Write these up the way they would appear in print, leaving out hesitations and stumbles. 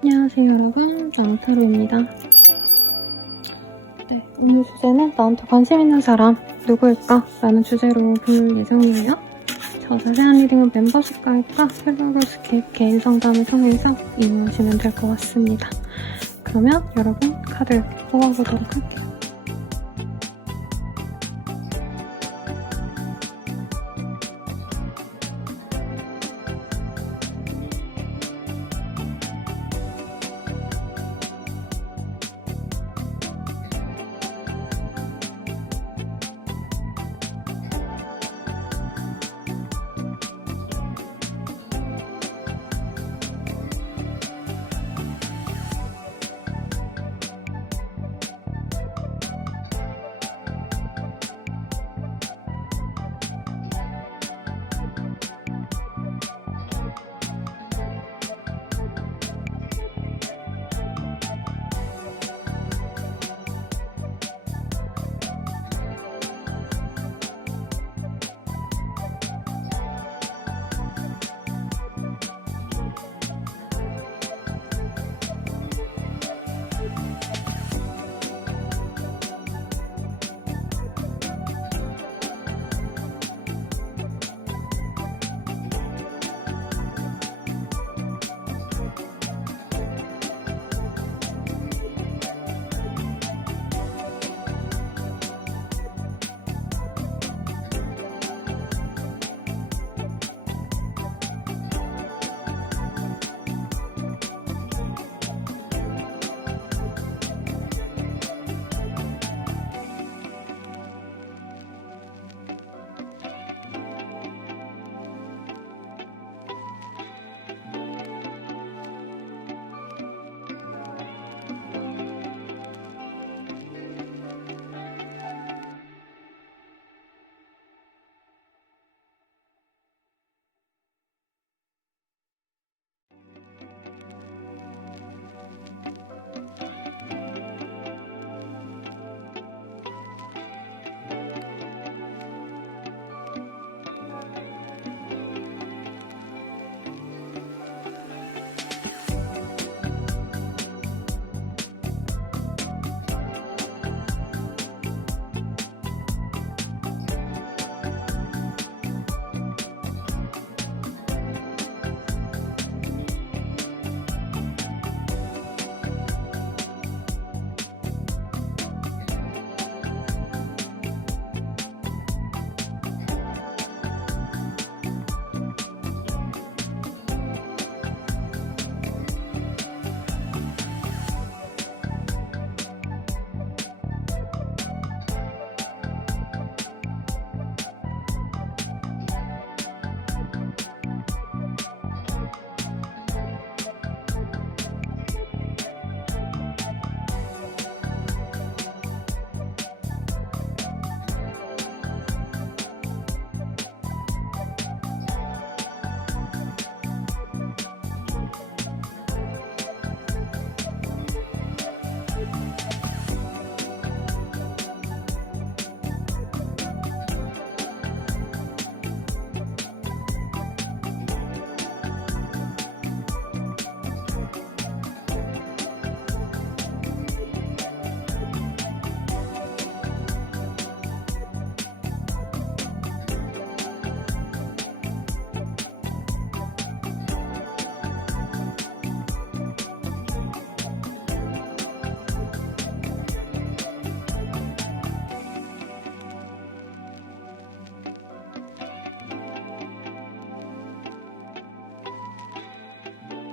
안녕하세요 여러분, 나우타로입니다. 네, 오늘 주제는 나한테 관심 있는 사람 누구일까? 라는 주제로 볼 예정이에요. 저 자세한 리딩은 멤버십 가입과 헬로로스케이프 개인 상담을 통해서 이용하시면 될 것 같습니다. 그러면 여러분 카드 뽑아보도록 할게요.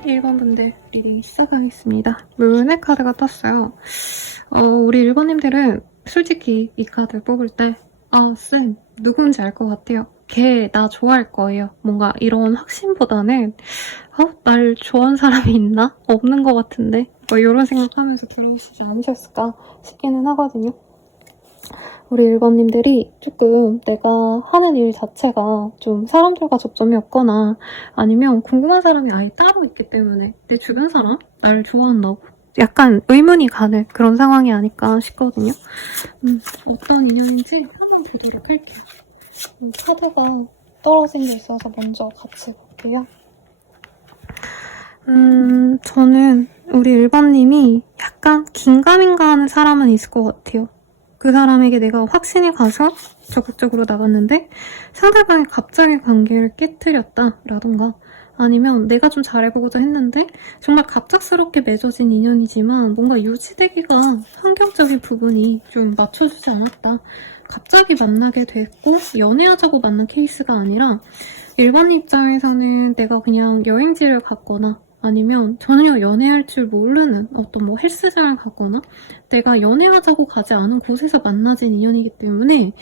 일 1번 분들 리딩 시작하겠습니다. 물의 카드가 떴어요. 우리 1번님들은 솔직히 이 카드 뽑을 때 쌤 누군지 알 것 같아요. 걔 나 좋아할 거예요. 뭔가 이런 확신보다는 날 좋아하는 사람이 있나? 없는 것 같은데? 뭐 이런 생각하면서 들으시지 않으셨을까 싶기는 하거든요. 우리 1번님들이 조금 내가 하는 일 자체가 좀 사람들과 접점이 없거나 아니면 궁금한 사람이 아예 따로 있기 때문에 내 주변 사람? 나를 좋아한다고? 약간 의문이 가는 그런 상황이 아닐까 싶거든요. 어떤 인연인지 한번 보도록 할게요. 카드가 떨어진 게 있어서 먼저 같이 볼게요. 저는 우리 1번님이 약간 긴가민가 하는 사람은 있을 것 같아요. 그 사람에게 내가 확신이 가서 적극적으로 나갔는데 상대방이 갑자기 관계를 깨트렸다라던가 아니면 내가 좀 잘해보고자 했는데 정말 갑작스럽게 맺어진 인연이지만 뭔가 유지되기가 환경적인 부분이 좀 맞춰주지 않았다. 갑자기 만나게 됐고 연애하자고 만난 케이스가 아니라 1번 입장에서는 내가 그냥 여행지를 갔거나 아니면 전혀 연애할 줄 모르는 어떤 뭐 헬스장을 갔거나 내가 연애하자고 가지 않은 곳에서 만나진 인연이기 때문에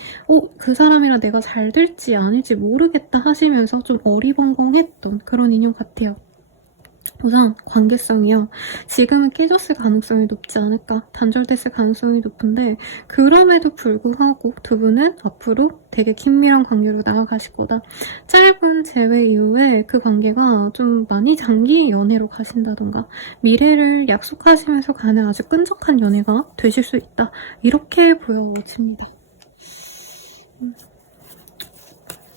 그 사람이랑 내가 잘 될지 아닐지 모르겠다 하시면서 좀 어리벙벙했던 그런 인연 같아요. 우선 관계성이요. 지금은 깨졌을 가능성이 높지 않을까, 단절됐을 가능성이 높은데 그럼에도 불구하고 두 분은 앞으로 되게 긴밀한 관계로 나아가실 거다. 짧은 재회 이후에 그 관계가 좀 많이 장기 연애로 가신다던가 미래를 약속하시면서 가는 아주 끈적한 연애가 되실 수 있다. 이렇게 보여집니다.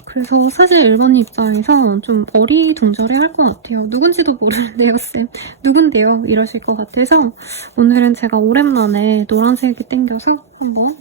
그래서 사실 1번 입장에서 좀 어리둥절해 할 것 같아요. 누군지도 모르는데요, 쌤. 누군데요? 이러실 것 같아서 오늘은 제가 오랜만에 노란색이 땡겨서 한번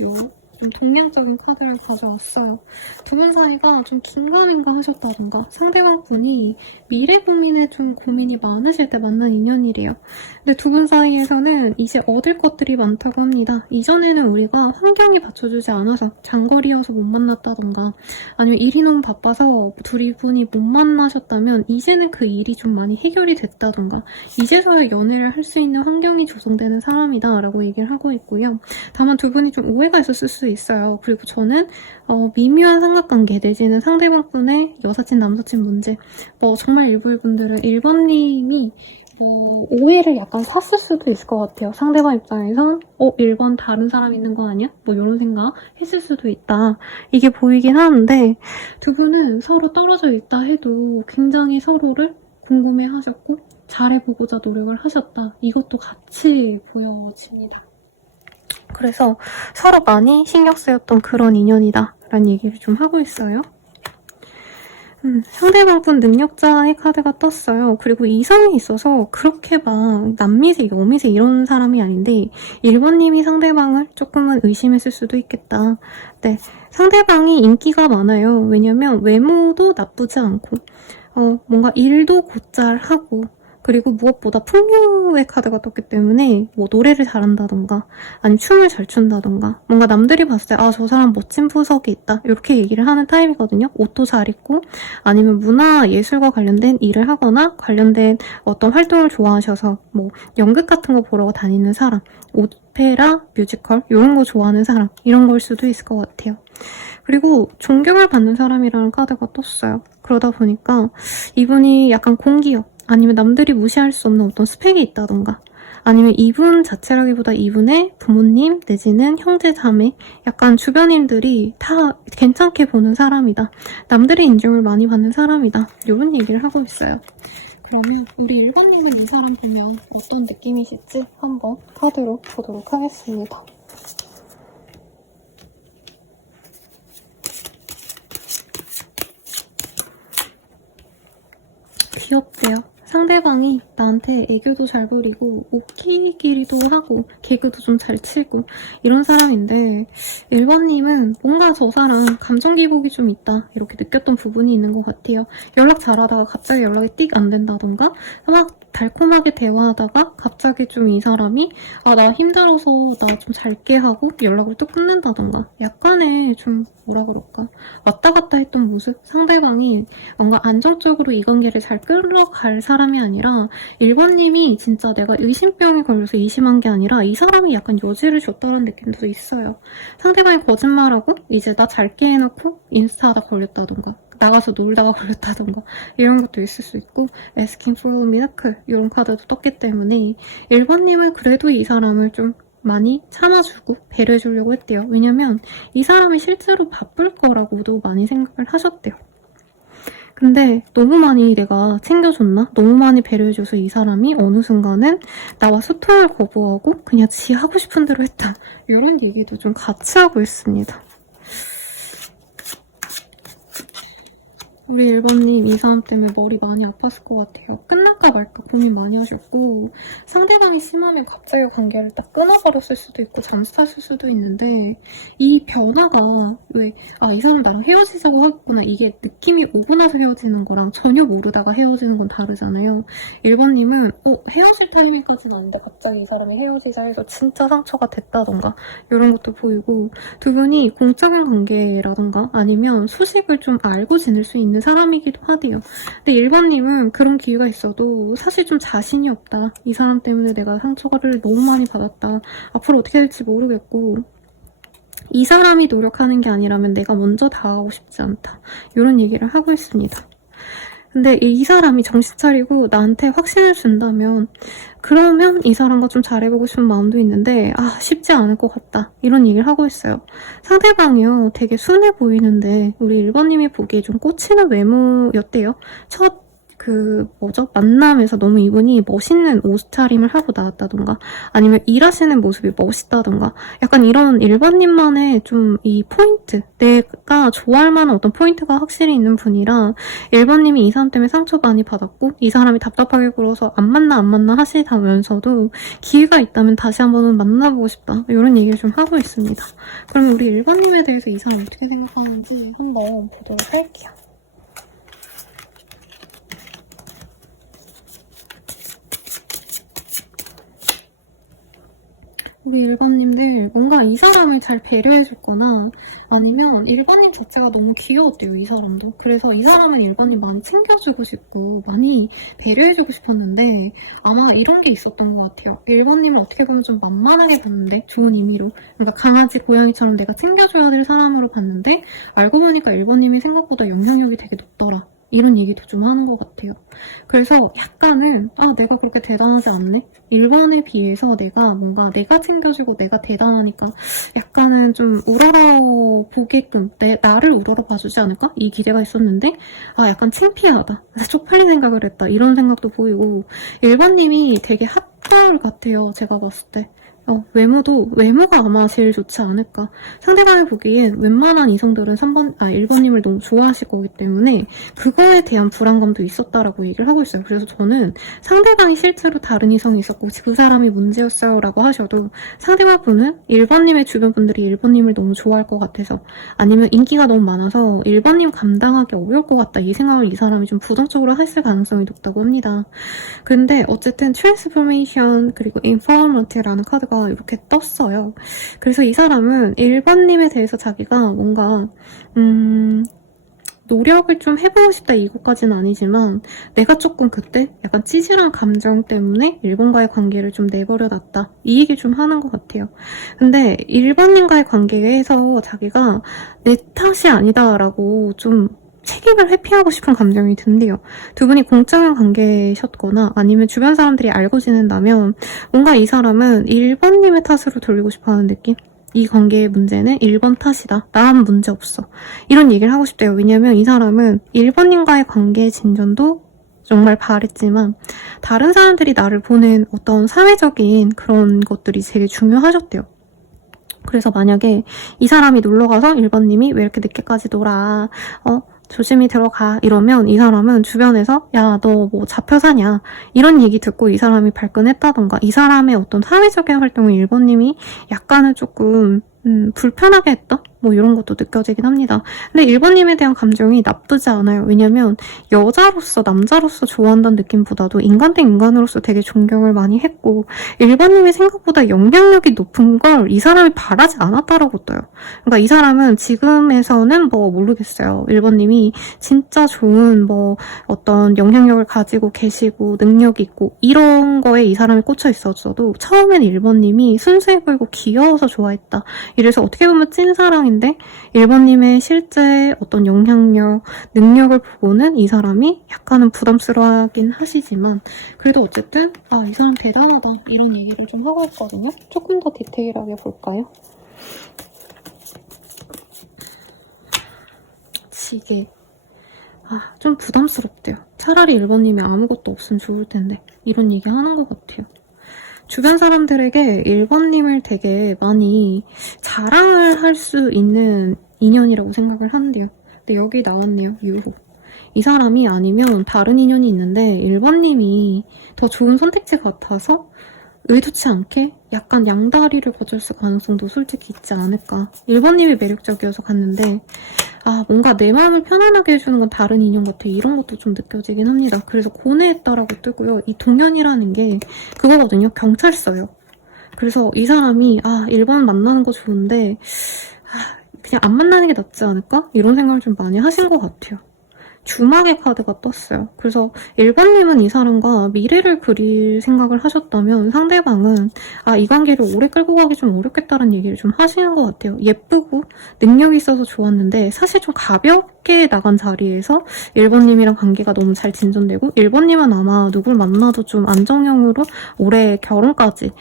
좀 동양적인 카드를 가져왔어요. 두 분 사이가 좀 긴가민가 하셨다던가 상대방 분이 미래 고민에 좀 고민이 많으실 때 만난 인연이래요. 근데 두 분 사이에서는 이제 얻을 것들이 많다고 합니다. 이전에는 우리가 환경이 받쳐주지 않아서 장거리여서 못 만났다던가 아니면 일이 너무 바빠서 분이 못 만나셨다면 이제는 그 일이 좀 많이 해결이 됐다던가 이제서야 연애를 할 수 있는 환경이 조성되는 사람이다 라고 얘기를 하고 있고요. 다만 두 분이 좀 오해가 있었을 수 있어요. 그리고 저는 미묘한 삼각관계 내지는 상대방 분의 여사친 남사친 문제 정말 일부 분들은 1번님이 오해를 약간 샀을 수도 있을 것 같아요. 상대방 입장에선 1번 다른 사람 있는 거 아니야? 이런 생각 했을 수도 있다. 이게 보이긴 하는데 두 분은 서로 떨어져 있다 해도 굉장히 서로를 궁금해 하셨고 잘해보고자 노력을 하셨다. 이것도 같이 보여집니다. 그래서 서로 많이 신경 쓰였던 그런 인연이다 라는 얘기를 좀 하고 있어요. 상대방 분 능력자의 카드가 떴어요. 그리고 이성이 있어서 그렇게 막 남미세, 여미세 이런 사람이 아닌데 1번님이 상대방을 조금은 의심했을 수도 있겠다. 네, 상대방이 인기가 많아요. 왜냐면 외모도 나쁘지 않고 뭔가 일도 곧잘 하고 그리고 무엇보다 풍류의 카드가 떴기 때문에 노래를 잘한다던가 아니면 춤을 잘 춘다던가 뭔가 남들이 봤을 때 저 사람 멋진 부석이 있다 이렇게 얘기를 하는 타입이거든요. 옷도 잘 입고 아니면 문화 예술과 관련된 일을 하거나 관련된 어떤 활동을 좋아하셔서 연극 같은 거 보러 다니는 사람, 오페라, 뮤지컬 이런 거 좋아하는 사람 이런 걸 수도 있을 것 같아요. 그리고 존경을 받는 사람이라는 카드가 떴어요. 그러다 보니까 이분이 약간 공기업 아니면 남들이 무시할 수 없는 어떤 스펙이 있다던가 아니면 이분 자체라기보다 이분의 부모님 내지는 형제 자매 약간 주변인들이 다 괜찮게 보는 사람이다. 남들의 인정을 많이 받는 사람이다. 이런 얘기를 하고 있어요. 그러면 우리 1번님은 이 사람 보면 어떤 느낌이실지 한번 카드로 보도록 하겠습니다. 귀엽대요. 상대방이 나한테 애교도 잘 부리고 웃기기도 하고 개그도 좀 잘 치고 이런 사람인데 1번님은 뭔가 저 사람 감정 기복이 좀 있다 이렇게 느꼈던 부분이 있는 것 같아요. 연락 잘하다가 갑자기 연락이 띡 안 된다던가 막 달콤하게 대화하다가 갑자기 좀 이 사람이 나 힘들어서 나 좀 잘게 하고 연락을 또 끊는다던가 약간의 좀 뭐라 그럴까 왔다 갔다 했던 모습 상대방이 뭔가 안정적으로 이 관계를 잘 끌어갈 사람이 아니라 1번님이 진짜 내가 의심병에 걸려서 의심한 게 아니라 이 사람이 약간 여지를 줬다는 느낌도 있어요. 상대방이 거짓말하고 이제 나 잘게 해놓고 인스타하다 걸렸다던가 나가서 놀다가 걸렸다던가 이런 것도 있을 수 있고 Asking for a miracle 이런 카드도 떴기 때문에 1번님은 그래도 이 사람을 좀 많이 참아주고 배려해주려고 했대요. 왜냐면 이 사람이 실제로 바쁠 거라고도 많이 생각을 하셨대요. 근데 너무 많이 내가 챙겨줬나? 너무 많이 배려해줘서 이 사람이 어느 순간은 나와 소통을 거부하고 그냥 지 하고 싶은 대로 했다. 이런 얘기도 좀 같이 하고 있습니다. 우리 1번님 이 사람 때문에 머리 많이 아팠을 것 같아요. 끝날까 말까 고민 많이 하셨고 상대방이 심하면 갑자기 관계를 딱 끊어버렸을 수도 있고 잠수 탔을 수도 있는데 이 변화가 왜 이 사람 나랑 헤어지자고 하겠구나 이게 느낌이 오고 나서 헤어지는 거랑 전혀 모르다가 헤어지는 건 다르잖아요. 1번님은 헤어질 타이밍까지는 아닌데 갑자기 이 사람이 헤어지자 해서 진짜 상처가 됐다던가 이런 것도 보이고 두 분이 공적인 관계라던가 아니면 소식을 좀 알고 지낼 수 있는 사람이기도 하대요. 근데 1번님은 그런 기회가 있어도 사실 좀 자신이 없다. 이 사람 때문에 내가 상처를 너무 많이 받았다. 앞으로 어떻게 될지 모르겠고 이 사람이 노력하는 게 아니라면 내가 먼저 다가가고 싶지 않다. 이런 얘기를 하고 있습니다. 근데 이 사람이 정신 차리고 나한테 확신을 준다면 그러면 이 사람과 좀 잘해보고 싶은 마음도 있는데 쉽지 않을 것 같다. 이런 얘기를 하고 있어요. 상대방이요 되게 순해 보이는데 우리 1번님이 보기에 좀 꽂히는 외모였대요. 첫 만남에서 너무 이분이 멋있는 옷차림을 하고 나왔다던가 아니면 일하시는 모습이 멋있다던가 약간 이런 1번님만의 좀 이 포인트 내가 좋아할 만한 어떤 포인트가 확실히 있는 분이라 1번님이 이 사람 때문에 상처 많이 받았고 이 사람이 답답하게 굴어서 안 만나 하시다면서도 기회가 있다면 다시 한번은 만나보고 싶다 이런 얘기를 좀 하고 있습니다. 그럼 우리 1번님에 대해서 이 사람 어떻게 생각하는지 한번 보도록 할게요. 우리 1번님들 뭔가 이 사람을 잘 배려해줬거나 아니면 1번님 자체가 너무 귀여웠대요, 이 사람도. 그래서 이 사람은 1번님 많이 챙겨주고 싶고 많이 배려해주고 싶었는데 아마 이런 게 있었던 것 같아요. 1번님을 어떻게 보면 좀 만만하게 봤는데 좋은 의미로 그러니까 강아지, 고양이처럼 내가 챙겨줘야 될 사람으로 봤는데 알고 보니까 1번님이 생각보다 영향력이 되게 높더라. 이런 얘기도 좀 하는 것 같아요. 그래서 약간은 내가 그렇게 대단하지 않네? 1번에 비해서 내가 챙겨주고 내가 대단하니까 약간은 좀 우러러 보게끔 나를 우러러 봐주지 않을까? 이 기대가 있었는데 약간 창피하다. 그래서 쪽팔린 생각을 했다. 이런 생각도 보이고 1번님이 되게 핫걸 같아요. 제가 봤을 때. 외모가 아마 제일 좋지 않을까. 상대방이 보기엔 웬만한 이성들은 1번님을 너무 좋아하실 거기 때문에 그거에 대한 불안감도 있었다라고 얘기를 하고 있어요. 그래서 저는 상대방이 실제로 다른 이성이 있었고 그 사람이 문제였어요 라고 하셔도 상대방 분은 1번님의 주변 분들이 1번님을 너무 좋아할 것 같아서 아니면 인기가 너무 많아서 1번님 감당하기 어려울 것 같다. 이 생각을 이 사람이 좀 부정적으로 했을 가능성이 높다고 합니다. 근데 어쨌든 트랜스포메이션 그리고 인포머먼트라는 카드가 이렇게 떴어요. 그래서 이 사람은 1번님에 대해서 자기가 뭔가 노력을 좀 해보고 싶다 이것까지는 아니지만 내가 조금 그때 약간 찌질한 감정 때문에 1번과의 관계를 좀 내버려놨다 이 얘기 좀 하는 것 같아요. 근데 1번님과의 관계에서 자기가 내 탓이 아니다라고 좀 책임을 회피하고 싶은 감정이 든대요. 두 분이 공적인 관계셨거나 아니면 주변 사람들이 알고 지낸다면 뭔가 이 사람은 1번님의 탓으로 돌리고 싶어하는 느낌? 이 관계의 문제는 1번 탓이다. 나만 문제 없어. 이런 얘기를 하고 싶대요. 왜냐면 이 사람은 1번님과의 관계의 진전도 정말 바랬지만 다른 사람들이 나를 보는 어떤 사회적인 그런 것들이 되게 중요하셨대요. 그래서 만약에 이 사람이 놀러가서 1번님이 왜 이렇게 늦게까지 놀아? 조심히 들어가 이러면 이 사람은 주변에서 야, 너 뭐 잡혀 사냐 이런 얘기 듣고 이 사람이 발끈했다던가 이 사람의 어떤 사회적인 활동을 1번님이 약간은 조금 불편하게 했다? 뭐 이런 것도 느껴지긴 합니다. 근데 1번님에 대한 감정이 나쁘지 않아요. 왜냐면 여자로서 남자로서 좋아한다는 느낌보다도 인간 대 인간으로서 되게 존경을 많이 했고 1번님이 생각보다 영향력이 높은 걸 이 사람이 바라지 않았다라고 떠요. 그러니까 이 사람은 지금에서는 뭐 모르겠어요. 1번님이 진짜 좋은 뭐 어떤 영향력을 가지고 계시고 능력이 있고 이런 거에 이 사람이 꽂혀 있었어도 처음엔 1번님이 순수해 보이고 귀여워서 좋아했다. 이래서 어떻게 보면 찐사랑인데 1번님의 실제 어떤 영향력, 능력을 보고는 이 사람이 약간은 부담스러워하긴 하시지만 그래도 어쨌든 이 사람 대단하다 이런 얘기를 좀 하고 있거든요. 조금 더 디테일하게 볼까요? 지게 좀 부담스럽대요. 차라리 1번님이 아무것도 없으면 좋을 텐데 이런 얘기 하는 것 같아요. 주변 사람들에게 1번님을 되게 많이 자랑을 할 수 있는 인연이라고 생각을 하는데요. 근데 여기 나왔네요. 유호. 이 사람이 아니면 다른 인연이 있는데 1번님이 더 좋은 선택지 같아서 의도치 않게 약간 양다리를 거절했을 가능성도 솔직히 있지 않을까. 1번님이 매력적이어서 갔는데 뭔가 내 마음을 편안하게 해주는 건 다른 인연 같아. 이런 것도 좀 느껴지긴 합니다. 그래서 고뇌했다라고 뜨고요. 이 동연이라는 게 그거거든요. 경찰서요. 그래서 이 사람이 1번 만나는 거 좋은데 그냥 안 만나는 게 낫지 않을까? 이런 생각을 좀 많이 하신 것 같아요. 주막의 카드가 떴어요. 그래서 1번님은 이 사람과 미래를 그릴 생각을 하셨다면 상대방은 이 관계를 오래 끌고 가기 좀 어렵겠다는 얘기를 좀 하시는 것 같아요. 예쁘고 능력이 있어서 좋았는데 사실 좀 가볍게 나간 자리에서 1번님이랑 관계가 너무 잘 진전되고 1번님은 아마 누굴 만나도 좀 안정형으로 올해 결혼까지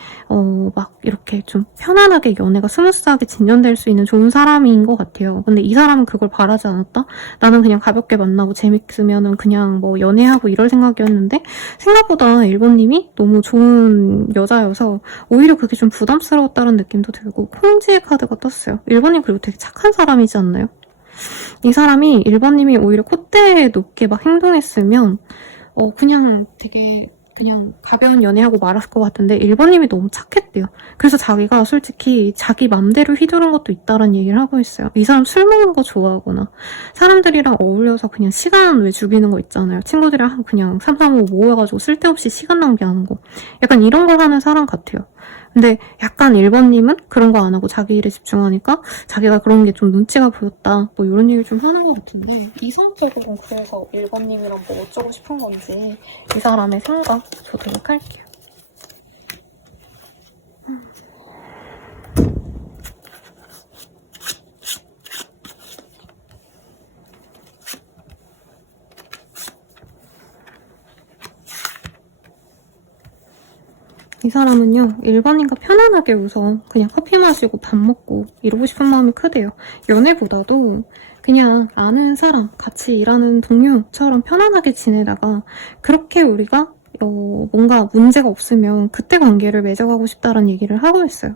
막 이렇게 좀 편안하게 연애가 스무스하게 진전될 수 있는 좋은 사람인 것 같아요. 근데 이 사람은 그걸 바라지 않았다? 나는 그냥 가볍게 만나고 재밌으면은 그냥 뭐 연애하고 이럴 생각이었는데 생각보다 1번님이 너무 좋은 여자여서 오히려 그게 좀 부담스러웠다는 느낌도 들고 콩지의 카드가 떴어요. 1번님 그리고 되게 착한 사람이지 않나요? 이 사람이 1번님이 오히려 콧대에 높게 막 행동했으면 그냥 되게 그냥 가벼운 연애하고 말았을 것 같은데 1번님이 너무 착했대요. 그래서 자기가 솔직히 자기 맘대로 휘두른 것도 있다는 얘기를 하고 있어요. 이 사람 술 먹는 거 좋아하거나 사람들이랑 어울려서 그냥 시간 왜 죽이는 거 있잖아요. 친구들이랑 그냥 3, 4, 5 모여가지고 쓸데없이 시간 낭비하는 거. 약간 이런 걸 하는 사람 같아요. 근데 약간 1번님은 그런 거 안 하고 자기 일에 집중하니까 자기가 그런 게 좀 눈치가 보였다. 뭐 이런 얘기를 좀 하는 것 같은데 이성적으로는 그래서 1번님이랑 뭐 어쩌고 싶은 건지 이 사람의 생각 보도록 할게요. 이 사람은요 1번님과 편안하게 웃어 그냥 커피 마시고 밥 먹고 이러고 싶은 마음이 크대요. 연애보다도 그냥 아는 사람, 같이 일하는 동료처럼 편안하게 지내다가 그렇게 우리가 뭔가 문제가 없으면 그때 관계를 맺어가고 싶다는 얘기를 하고 있어요.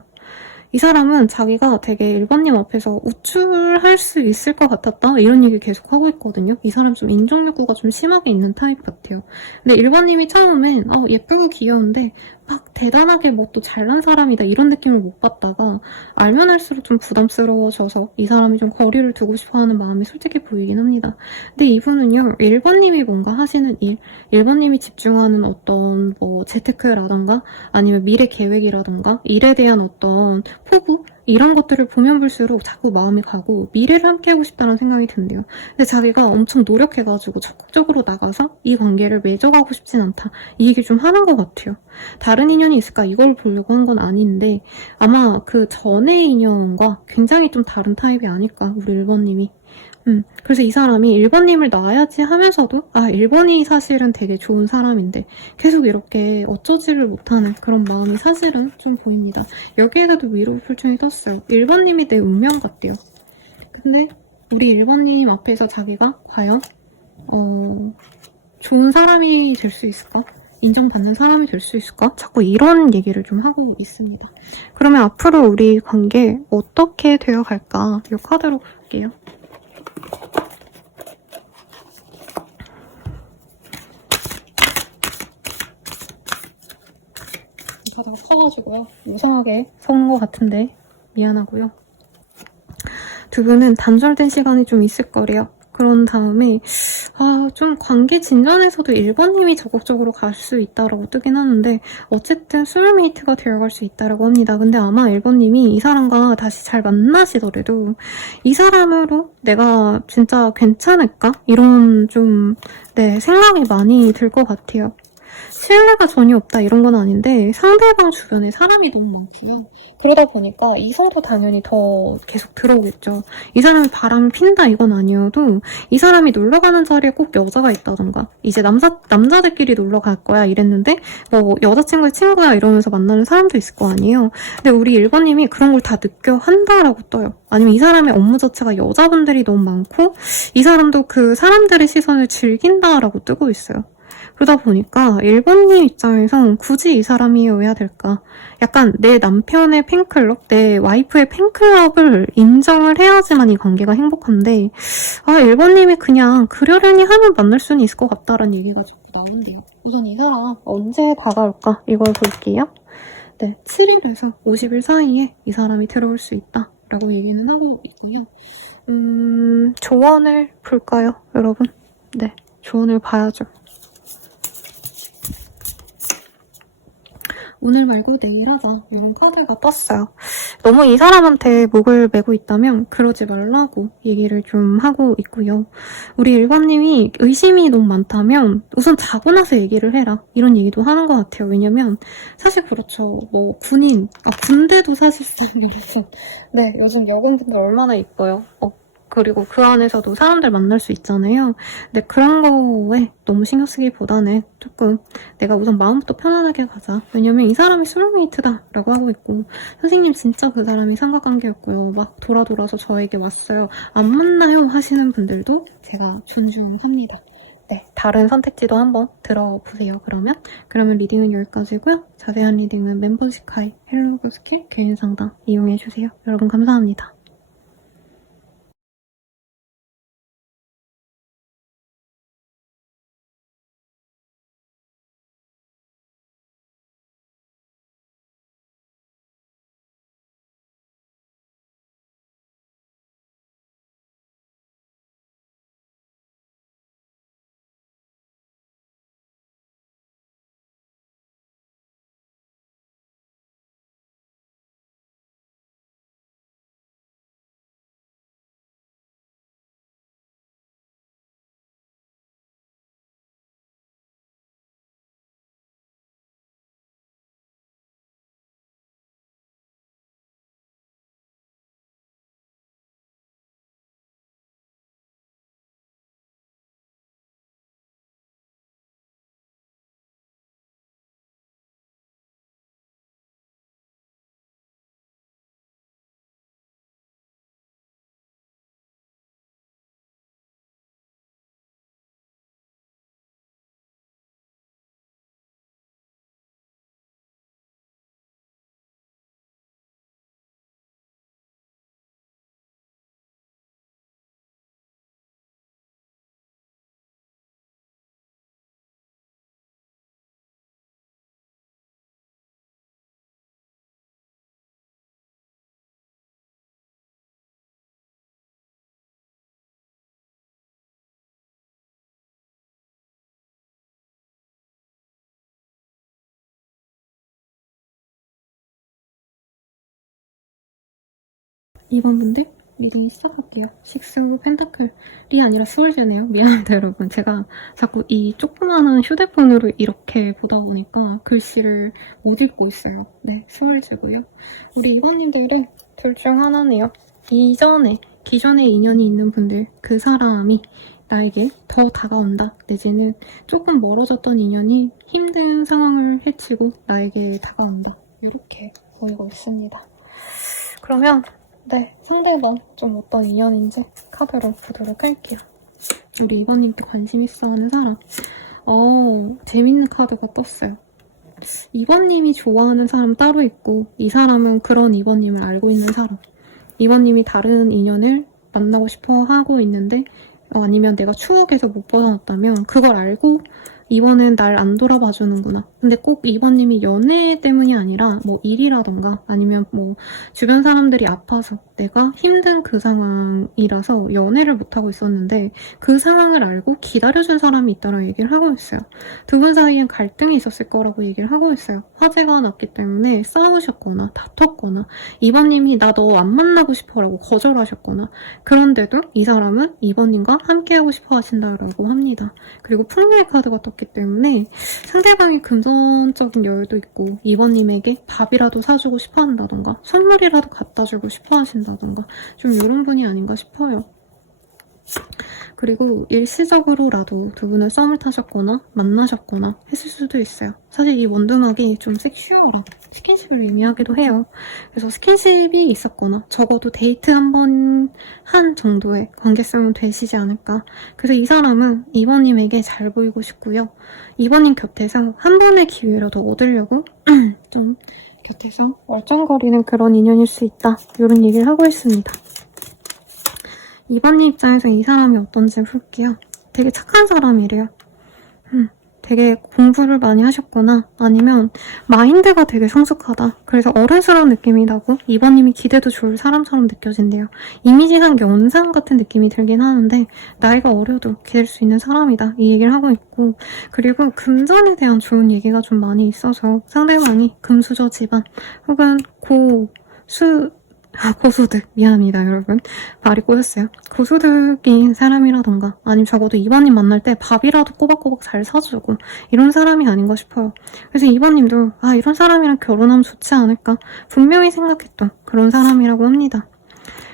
이 사람은 자기가 되게 1번님 앞에서 우쭐할 수 있을 것 같았다 이런 얘기 계속 하고 있거든요. 이 사람 좀 인정욕구가 좀 심하게 있는 타입 같아요. 근데 1번님이 처음엔 예쁘고 귀여운데 막 대단하게 뭐 또 잘난 사람이다 이런 느낌을 못 받다가 알면 할수록 좀 부담스러워져서 이 사람이 좀 거리를 두고 싶어하는 마음이 솔직히 보이긴 합니다. 근데 이분은요 1번님이 뭔가 하시는 일 1번님이 집중하는 어떤 뭐 재테크라던가 아니면 미래 계획이라던가 일에 대한 어떤 포부 이런 것들을 보면 볼수록 자꾸 마음이 가고 미래를 함께하고 싶다는 생각이 든대요. 근데 자기가 엄청 노력해가지고 적극적으로 나가서 이 관계를 맺어가고 싶진 않다. 이 얘기를 좀 하는 것 같아요. 다른 인연이 있을까? 이걸 보려고 한 건 아닌데 아마 그 전의 인연과 굉장히 좀 다른 타입이 아닐까 우리 1번님이. 그래서 이 사람이 1번님을 놔야지 하면서도 1번이 사실은 되게 좋은 사람인데 계속 이렇게 어쩌지를 못하는 그런 마음이 사실은 좀 보입니다. 여기에서도 위로 표정이 떴어요. 1번님이 내 운명 같대요. 근데 우리 1번님 앞에서 자기가 과연 좋은 사람이 될 수 있을까? 인정받는 사람이 될 수 있을까? 자꾸 이런 얘기를 좀 하고 있습니다. 그러면 앞으로 우리 관계 어떻게 되어 갈까? 이 카드로 볼게요. 이 카드가 커가지고요. 이상하게 섞은 것 같은데 미안하고요. 두 분은 단절된 시간이 좀 있을 거래요. 그런 다음에 좀 관계 진전에서도 1번님이 적극적으로 갈 수 있다라고 뜨긴 하는데 어쨌든 소울메이트가 되어갈 수 있다라고 합니다. 근데 아마 1번님이 이 사람과 다시 잘 만나시더라도 이 사람으로 내가 진짜 괜찮을까? 이런 좀 생각이 많이 들 것 같아요. 신뢰가 전혀 없다 이런 건 아닌데 상대방 주변에 사람이 너무 많고요. 그러다 보니까 이성도 당연히 더 계속 들어오겠죠. 이 사람이 바람을 핀다 이건 아니어도 이 사람이 놀러가는 자리에 꼭 여자가 있다던가 이제 남자들끼리 놀러 갈 거야 이랬는데 뭐 여자친구의 친구야 이러면서 만나는 사람도 있을 거 아니에요. 근데 우리 1번님이 그런 걸 다 느껴 한다라고 떠요. 아니면 이 사람의 업무 자체가 여자분들이 너무 많고 이 사람도 그 사람들의 시선을 즐긴다라고 뜨고 있어요. 그러다 보니까 1번님 입장에선 굳이 이 사람이어야 될까? 약간 내 남편의 팬클럽, 내 와이프의 팬클럽을 인정을 해야지만 이 관계가 행복한데 1번님이 그냥 그러려니 하면 만날 수는 있을 것 같다라는 얘기가 자꾸 나온대요. 우선 이 사람 언제 다가올까? 이걸 볼게요. 네, 7일에서 50일 사이에 이 사람이 들어올 수 있다 라고 얘기는 하고 있고요. 조언을 볼까요, 여러분? 네, 조언을 봐야죠. 오늘 말고 내일 하자 이런 카드가 떴어요. 너무 이 사람한테 목을 메고 있다면 그러지 말라고 얘기를 좀 하고 있고요. 우리 일관님이 의심이 너무 많다면 우선 자고 나서 얘기를 해라 이런 얘기도 하는 것 같아요. 왜냐면 사실 그렇죠. 뭐 군대도 사실상 네, 요즘 여군분들 얼마나 이뻐요. 그리고 그 안에서도 사람들 만날 수 있잖아요. 근데 그런 거에 너무 신경 쓰기보다는 조금 내가 우선 마음부터 편안하게 가자. 왜냐면 이 사람이 소울메이트다 라고 하고 있고 선생님 진짜 그 사람이 삼각관계였고요. 막 돌아서 저에게 왔어요. 안 만나요 하시는 분들도 제가 존중합니다. 네, 다른 선택지도 한번 들어보세요. 그러면 리딩은 여기까지고요. 자세한 리딩은 멤버십 가입, 헬로그 스킬, 개인 상담 이용해주세요. 여러분 감사합니다. 이번 분들 리딩 시작할게요. 식스 펜타클이 아니라 스월제네요. 미안합니다 여러분. 제가 자꾸 이 조그마한 휴대폰으로 이렇게 보다 보니까 글씨를 못 읽고 있어요. 네, 스월제고요. 우리 이번님들은 둘 중 하나네요. 기존에 인연이 있는 분들, 그 사람이 나에게 더 다가온다. 내지는 조금 멀어졌던 인연이 힘든 상황을 헤치고 나에게 다가온다. 이렇게 보이고 있습니다. 그러면 네, 상대방 좀 어떤 인연인지 카드를 보도록 할게요. 우리 이번님께 관심 있어 하는 사람. 재밌는 카드가 떴어요. 이번님이 좋아하는 사람 따로 있고 이 사람은 그런 이번님을 알고 있는 사람. 이번님이 다른 인연을 만나고 싶어 하고 있는데 아니면 내가 추억에서 못 벗어났다면 그걸 알고 이번은 날 안 돌아봐 주는구나. 근데 꼭 이번님이 연애 때문이 아니라 뭐 일이라던가 아니면 뭐 주변 사람들이 아파서 내가 힘든 그 상황이라서 연애를 못하고 있었는데 그 상황을 알고 기다려준 사람이 있다라고 얘기를 하고 있어요. 두 분 사이엔 갈등이 있었을 거라고 얘기를 하고 있어요. 화제가 났기 때문에 싸우셨거나 다퉜거나 이번님이 나 너 안 만나고 싶어라고 거절하셨거나 그런데도 이 사람은 이번님과 함께하고 싶어 하신다라고 합니다. 그리고 풍류의 카드가 떴기 때문에 상대방이 금전적인 여유도 있고 이번님에게 밥이라도 사주고 싶어 한다던가 선물이라도 갖다 주고 싶어 하신다던가 좀 이런 분이 아닌가 싶어요. 그리고 일시적으로라도 두 분은 썸을 타셨거나 만나셨거나 했을 수도 있어요. 사실 이 원두막이 좀 섹슈얼한 스킨십을 의미하기도 해요. 그래서 스킨십이 있었거나 적어도 데이트 한 번 한 정도의 관계성은 되시지 않을까. 그래서 이 사람은 2번님에게 잘 보이고 싶고요. 2번님 곁에서 한 번의 기회라도 얻으려고 좀 곁에서 얼쩡거리는 그런 인연일 수 있다. 이런 얘기를 하고 있습니다. 2번님 입장에서 이 사람이 어떤지 볼게요. 되게 착한 사람이래요. 되게 공부를 많이 하셨거나 아니면 마인드가 되게 성숙하다. 그래서 어른스러운 느낌이 나고 2번님이 기대도 좋을 사람처럼 느껴진대요. 이미지상 연상 같은 느낌이 들긴 하는데 나이가 어려도 기댈 수 있는 사람이다. 이 얘기를 하고 있고 그리고 금전에 대한 좋은 얘기가 좀 많이 있어서 상대방이 금수저 집안 혹은 고소득. 미안합니다, 여러분. 말이 꼬였어요. 고소득인 사람이라던가 아니면 적어도 2번님 만날 때 밥이라도 꼬박꼬박 잘 사주고 이런 사람이 아닌가 싶어요. 그래서 2번님도 이런 사람이랑 결혼하면 좋지 않을까 분명히 생각했던 그런 사람이라고 합니다.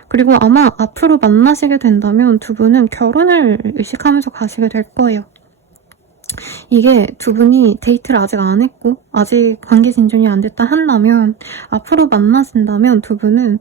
그리고 아마 앞으로 만나시게 된다면 두 분은 결혼을 의식하면서 가시게 될 거예요. 이게 두 분이 데이트를 아직 안 했고 아직 관계 진전이 안 됐다 한다면 앞으로 만나신다면 두 분은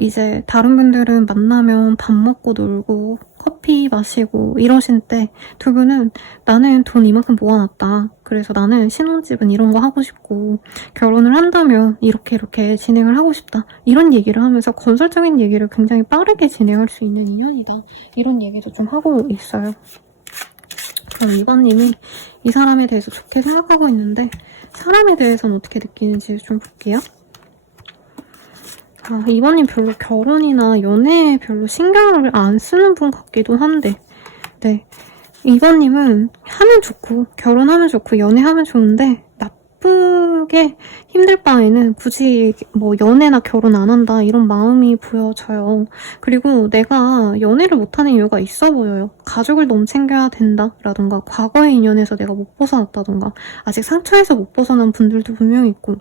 이제 다른 분들은 만나면 밥 먹고 놀고 커피 마시고 이러신 때 두 분은 나는 돈 이만큼 모아놨다. 그래서 나는 신혼집은 이런 거 하고 싶고 결혼을 한다면 이렇게 진행을 하고 싶다. 이런 얘기를 하면서 건설적인 얘기를 굉장히 빠르게 진행할 수 있는 인연이다. 이런 얘기도 좀 하고 있어요. 그럼 2번님이 이 사람에 대해서 좋게 생각하고 있는데 사람에 대해서는 어떻게 느끼는지 좀 볼게요. 2번님 별로 결혼이나 연애에 별로 신경을 안 쓰는 분 같기도 한데 네, 2번님은 하면 좋고 결혼하면 좋고 연애하면 좋은데 나쁘게 힘들 바에는 굳이 뭐 연애나 결혼 안 한다 이런 마음이 보여져요. 그리고 내가 연애를 못하는 이유가 있어 보여요. 가족을 너무 챙겨야 된다라던가 과거의 인연에서 내가 못 벗어났다던가 아직 상처에서 못 벗어난 분들도 분명히 있고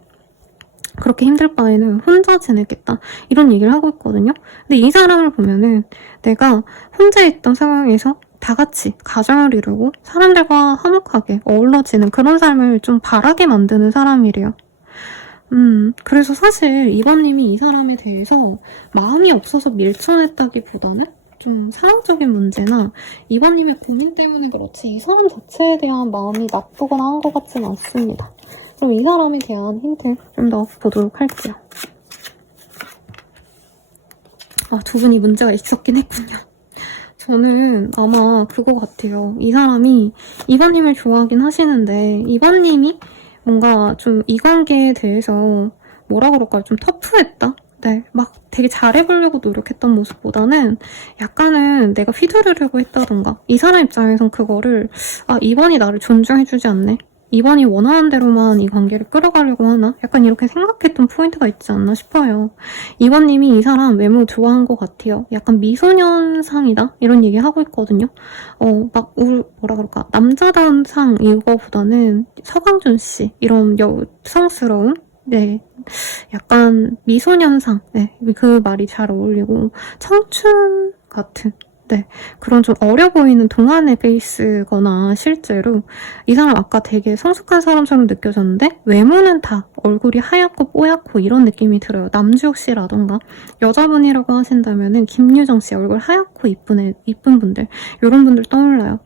그렇게 힘들 바에는 혼자 지내겠다 이런 얘기를 하고 있거든요. 근데 이 사람을 보면은 내가 혼자 있던 상황에서 다 같이 가정을 이루고 사람들과 화목하게 어우러지는 그런 삶을 좀 바라게 만드는 사람이래요. 그래서 사실 2번님이 이 사람에 대해서 마음이 없어서 밀쳐냈다기보다는 좀 사랑적인 문제나 2번님의 고민 때문에 그렇지 이 사람 자체에 대한 마음이 나쁘거나 한 것 같지는 않습니다. 그럼 이 사람에 대한 힌트 좀 더 보도록 할게요. 두 분이 문제가 있었긴 했군요. 저는 아마 그거 같아요. 이 사람이 2번님을 좋아하긴 하시는데 2번님이 뭔가 좀 이 관계에 대해서 뭐라 그럴까요? 좀 터프했다? 네, 막 되게 잘해보려고 노력했던 모습보다는 약간은 내가 휘두르려고 했다던가 이 사람 입장에선 그거를 2번이 나를 존중해주지 않네? 2번이 원하는 대로만 이 관계를 끌어가려고 하나? 약간 이렇게 생각했던 포인트가 있지 않나 싶어요. 2번님이 이 사람 외모 좋아한 것 같아요. 약간 미소년상이다? 이런 얘기 하고 있거든요. 뭐라 그럴까. 남자다운 상 이거보다는 서강준 씨. 이런 여성스러운? 네. 약간 미소년상. 네. 그 말이 잘 어울리고 청춘 같은. 네, 그런 좀 어려 보이는 동안의 페이스거나 실제로 이 사람 아까 되게 성숙한 사람처럼 느껴졌는데 외모는 다 얼굴이 하얗고 뽀얗고 이런 느낌이 들어요. 남주혁 씨라던가 여자분이라고 하신다면은 김유정 씨 얼굴 하얗고 이쁜 분들 이런 분들 떠올라요.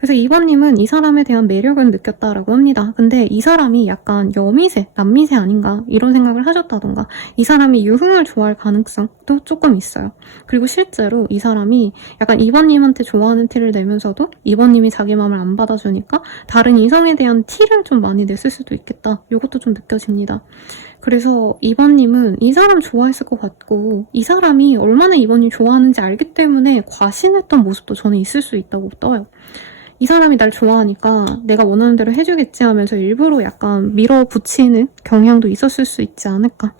그래서 2번님은 이 사람에 대한 매력을 느꼈다라고 합니다. 근데 이 사람이 약간 여미새, 남미새 아닌가 이런 생각을 하셨다던가 이 사람이 유흥을 좋아할 가능성도 조금 있어요. 그리고 실제로 이 사람이 약간 2번님한테 좋아하는 티를 내면서도 2번님이 자기 마음을 안 받아주니까 다른 이성에 대한 티를 좀 많이 냈을 수도 있겠다. 이것도 좀 느껴집니다. 그래서 2번님은 이 사람 좋아했을 것 같고 이 사람이 얼마나 2번님 좋아하는지 알기 때문에 과신했던 모습도 저는 있을 수 있다고 떠요. 이 사람이 날 좋아하니까 내가 원하는 대로 해주겠지 하면서 일부러 약간 밀어붙이는 경향도 있었을 수 있지 않을까.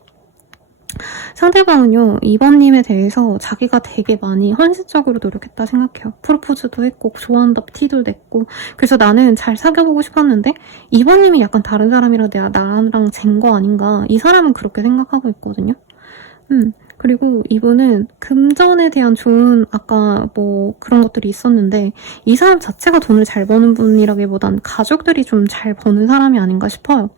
상대방은요 2번님에 대해서 자기가 되게 많이 헌신적으로 노력했다 생각해요. 프로포즈도 했고 좋아한다 티도 냈고 그래서 나는 잘 사귀어보고 싶었는데 2번님이 약간 다른 사람이라 내가 나랑 잰 거 아닌가 이 사람은 그렇게 생각하고 있거든요. 그리고 이분은 금전에 대한 좋은 아까 뭐 그런 것들이 있었는데 이 사람 자체가 돈을 잘 버는 분이라기보단 가족들이 좀 잘 버는 사람이 아닌가 싶어요.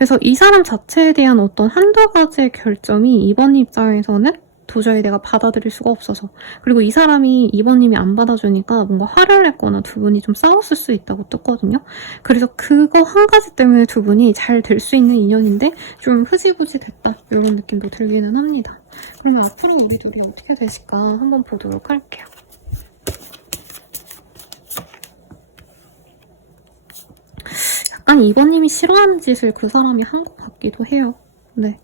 그래서 이 사람 자체에 대한 어떤 한두 가지의 결점이 2번 입장에서는 도저히 내가 받아들일 수가 없어서, 그리고 이 사람이 2번님이 안 받아주니까 뭔가 화를 냈거나 두 분이 좀 싸웠을 수 있다고 떴거든요. 그래서 그거 한 가지 때문에 두 분이 잘 될 수 있는 인연인데 좀 흐지부지 됐다, 이런 느낌도 들기는 합니다. 그러면 앞으로 우리 둘이 어떻게 되실까 한번 보도록 할게요. 약간 2번님이 싫어하는 짓을 그 사람이 한 것 같기도 해요. 네.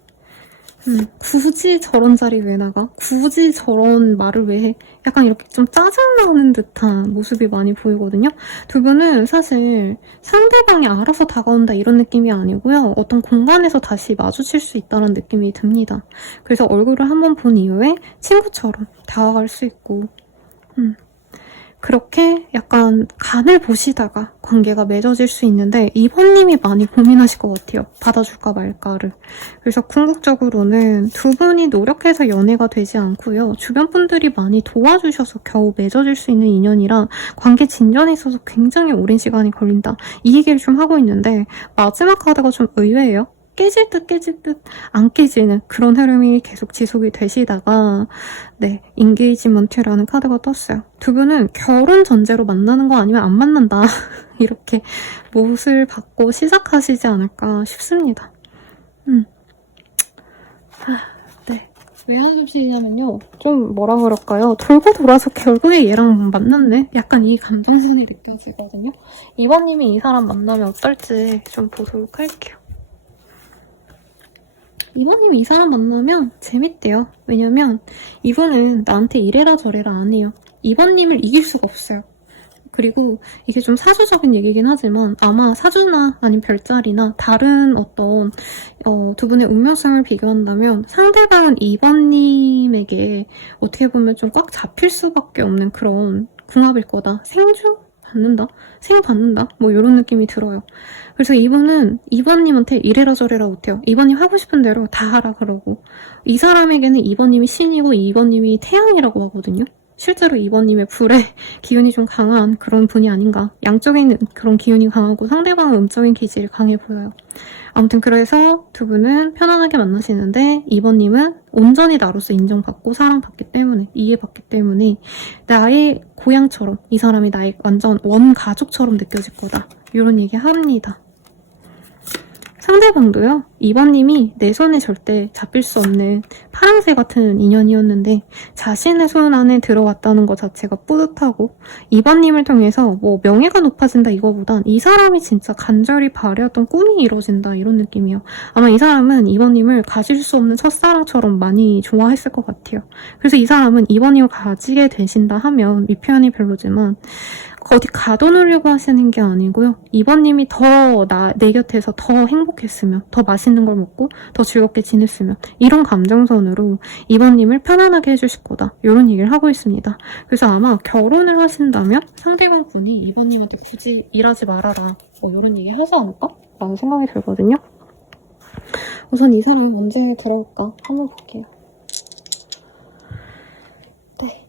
굳이 저런 자리 왜 나가? 굳이 저런 말을 왜 해? 약간 이렇게 좀 짜증나는 듯한 모습이 많이 보이거든요. 두 분은 사실 상대방이 알아서 다가온다 이런 느낌이 아니고요. 어떤 공간에서 다시 마주칠 수 있다는 느낌이 듭니다. 그래서 얼굴을 한번 본 이후에 친구처럼 다가갈 수 있고, 그렇게 약간 간을 보시다가 관계가 맺어질 수 있는데 2번님이 많이 고민하실 것 같아요. 받아줄까 말까를. 그래서 궁극적으로는 두 분이 노력해서 연애가 되지 않고요. 주변 분들이 많이 도와주셔서 겨우 맺어질 수 있는 인연이라 관계 진전에 있어서 굉장히 오랜 시간이 걸린다. 이 얘기를 좀 하고 있는데 마지막 카드가 좀 의외예요. 깨질 듯 깨질 듯 안 깨지는 그런 흐름이 계속 지속이 되시다가, 네, 인게이지먼트라는 카드가 떴어요. 두 분은 결혼 전제로 만나는 거 아니면 안 만난다 이렇게 못을 받고 시작하시지 않을까 싶습니다. 네. 왜 하시냐면요, 좀 뭐라 그럴까요? 돌고 돌아서 결국에 얘랑 만났네? 약간 이 감정선이 느껴지거든요. 2번님이 이 사람 만나면 어떨지 좀 보도록 할게요. 2번님 이 사람 만나면 재밌대요. 왜냐면 이분은 나한테 이래라 저래라 안 해요. 2번님을 이길 수가 없어요. 그리고 이게 좀 사주적인 얘기긴 하지만 아마 사주나 아니면 별자리나 다른 어떤 두 분의 운명성을 비교한다면 상대방은 2번님에게 어떻게 보면 좀 꽉 잡힐 수밖에 없는 그런 궁합일 거다. 생주? 받는다? 생 받는다? 뭐 이런 느낌이 들어요. 그래서 이분은 2번님한테 이래라 저래라 못해요. 2번님 하고 싶은 대로 다 하라 그러고, 이 사람에게는 2번님이 신이고 2번님이 태양이라고 하거든요. 실제로 2번님의 불의 기운이 좀 강한 그런 분이 아닌가. 양적인 그런 기운이 강하고 상대방은 음적인 기질이 강해 보여요. 아무튼 그래서 두 분은 편안하게 만나시는데 2번님은 온전히 나로서 인정받고 사랑받기 때문에, 이해받기 때문에 나의 고향처럼 이 사람이 나의 완전 원가족처럼 느껴질 거다. 이런 얘기 합니다. 상대방도요, 2번님이 내 손에 절대 잡힐 수 없는 파랑새 같은 인연이었는데 자신의 손 안에 들어왔다는 것 자체가 뿌듯하고, 2번님을 통해서 뭐 명예가 높아진다 이거보단 이 사람이 진짜 간절히 바래왔던 꿈이 이루어진다 이런 느낌이에요. 아마 이 사람은 2번님을 가질 수 없는 첫사랑처럼 많이 좋아했을 것 같아요. 그래서 이 사람은 2번님을 가지게 되신다 하면, 이 표현이 별로지만 어디 가둬놓으려고 하시는 게 아니고요. 2번님이 더 내 곁에서 더 행복했으면, 더 맛있는 걸 먹고 더 즐겁게 지냈으면, 이런 감정선으로 2번님을 편안하게 해주실 거다. 이런 얘기를 하고 있습니다. 그래서 아마 결혼을 하신다면 상대방 분이 2번님한테 굳이 일하지 말아라, 뭐 이런 얘기 하지 않을까? 라는 생각이 들거든요. 우선 이 사람이 언제 들어올까 한번 볼게요. 네.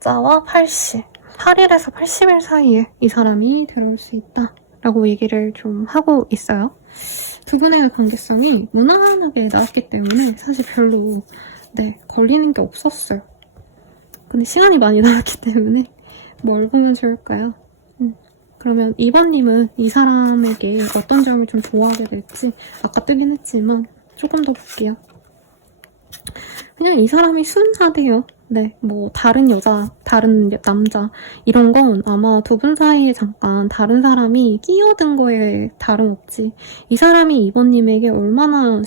8자와 8시. 8일에서 80일 사이에 이 사람이 들어올 수 있다 라고 얘기를 좀 하고 있어요. 두 분의 관계성이 무난하게 나왔기 때문에 사실 별로 걸리는 게 없었어요. 근데 시간이 많이 남았기 때문에 뭘 보면 좋을까요? 그러면 2번님은 이 사람에게 어떤 점을 좀 좋아하게 될지 아까 뜨긴 했지만 조금 더 볼게요. 그냥 이 사람이 순하대요. 네, 뭐 다른 여자, 다른 남자 이런 건 아마 두 분 사이에 잠깐 다른 사람이 끼어든 거에 다름없지, 이 사람이 2번님에게 얼마나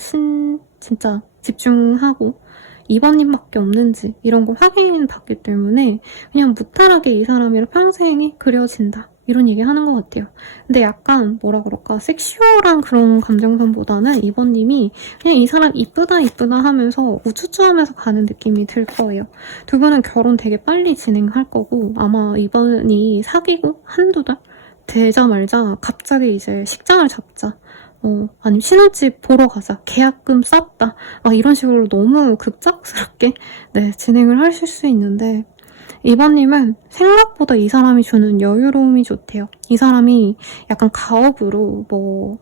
진짜 집중하고 2번님밖에 없는지 이런 걸 확인받기 때문에 그냥 무탈하게 이 사람이랑 평생이 그려진다, 이런 얘기 하는 것 같아요. 근데 약간 뭐라 그럴까, 섹슈얼한 그런 감정선보다는 2번님이 그냥 이 사람 이쁘다 하면서 우쭈쭈하면서 가는 느낌이 들 거예요. 두 분은 결혼 되게 빨리 진행할 거고, 아마 2번이 사귀고 한두 달 되자마자 갑자기 이제 식장을 잡자, 아니면 신혼집 보러 가자, 계약금 썼다, 막 이런 식으로 너무 급작스럽게 진행을 하실 수 있는데, 2번님은 생각보다 이 사람이 주는 여유로움이 좋대요. 이 사람이 약간 가업으로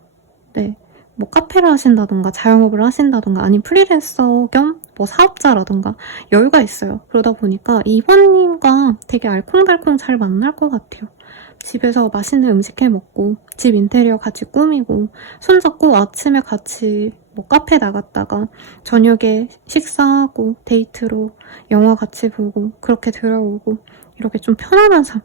뭐 카페를 하신다던가 자영업을 하신다던가 아니면 프리랜서 겸 뭐 사업자라던가 여유가 있어요. 그러다 보니까 이번님과 되게 알콩달콩 잘 만날 것 같아요. 집에서 맛있는 음식 해 먹고 집 인테리어 같이 꾸미고 손잡고 아침에 같이 뭐 카페 나갔다가 저녁에 식사하고 데이트로 영화 같이 보고 그렇게 들어오고 이렇게 좀 편안한 삶.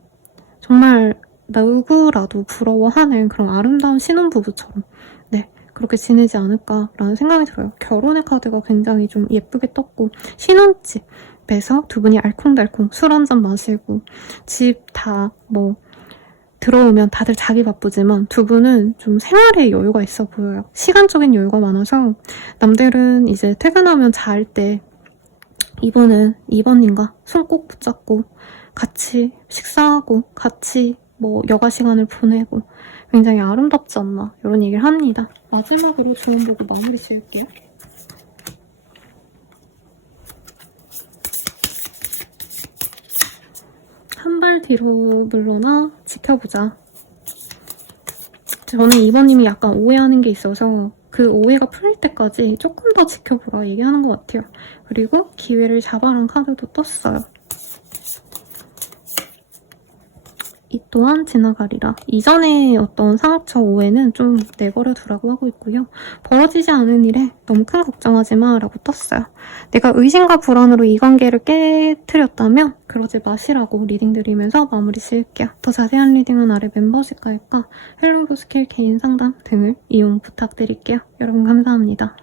정말 누구라도 부러워하는 그런 아름다운 신혼부부처럼 네 그렇게 지내지 않을까라는 생각이 들어요. 결혼의 카드가 굉장히 좀 예쁘게 떴고 신혼집에서 두 분이 알콩달콩 술 한잔 마시고 집 다 뭐 들어오면 다들 자기 바쁘지만 두 분은 좀 생활에 여유가 있어 보여요. 시간적인 여유가 많아서 남들은 이제 퇴근하면 잘 때 이번님과 손 꼭 붙잡고 같이 식사하고 같이 뭐 여가 시간을 보내고 굉장히 아름답지 않나 이런 얘기를 합니다. 마지막으로 조언 보고 마무리 지을게요. 한 발 뒤로 물러나 지켜보자. 저는 이번님이 약간 오해하는 게 있어서 그 오해가 풀릴 때까지 조금 더 지켜보라 얘기하는 것 같아요. 그리고 기회를 잡아란 카드도 떴어요. 이 또한 지나가리라. 이전에 어떤 상처 오해는 좀 내버려 두라고 하고 있고요. 벌어지지 않은 일에 너무 큰 걱정하지 마 라고 떴어요. 내가 의심과 불안으로 이 관계를 깨트렸다면 그러지 마시라고 리딩 드리면서 마무리 지을게요. 더 자세한 리딩은 아래 멤버십 가입과 헬로우 스킬 개인 상담 등을 이용 부탁드릴게요. 여러분 감사합니다.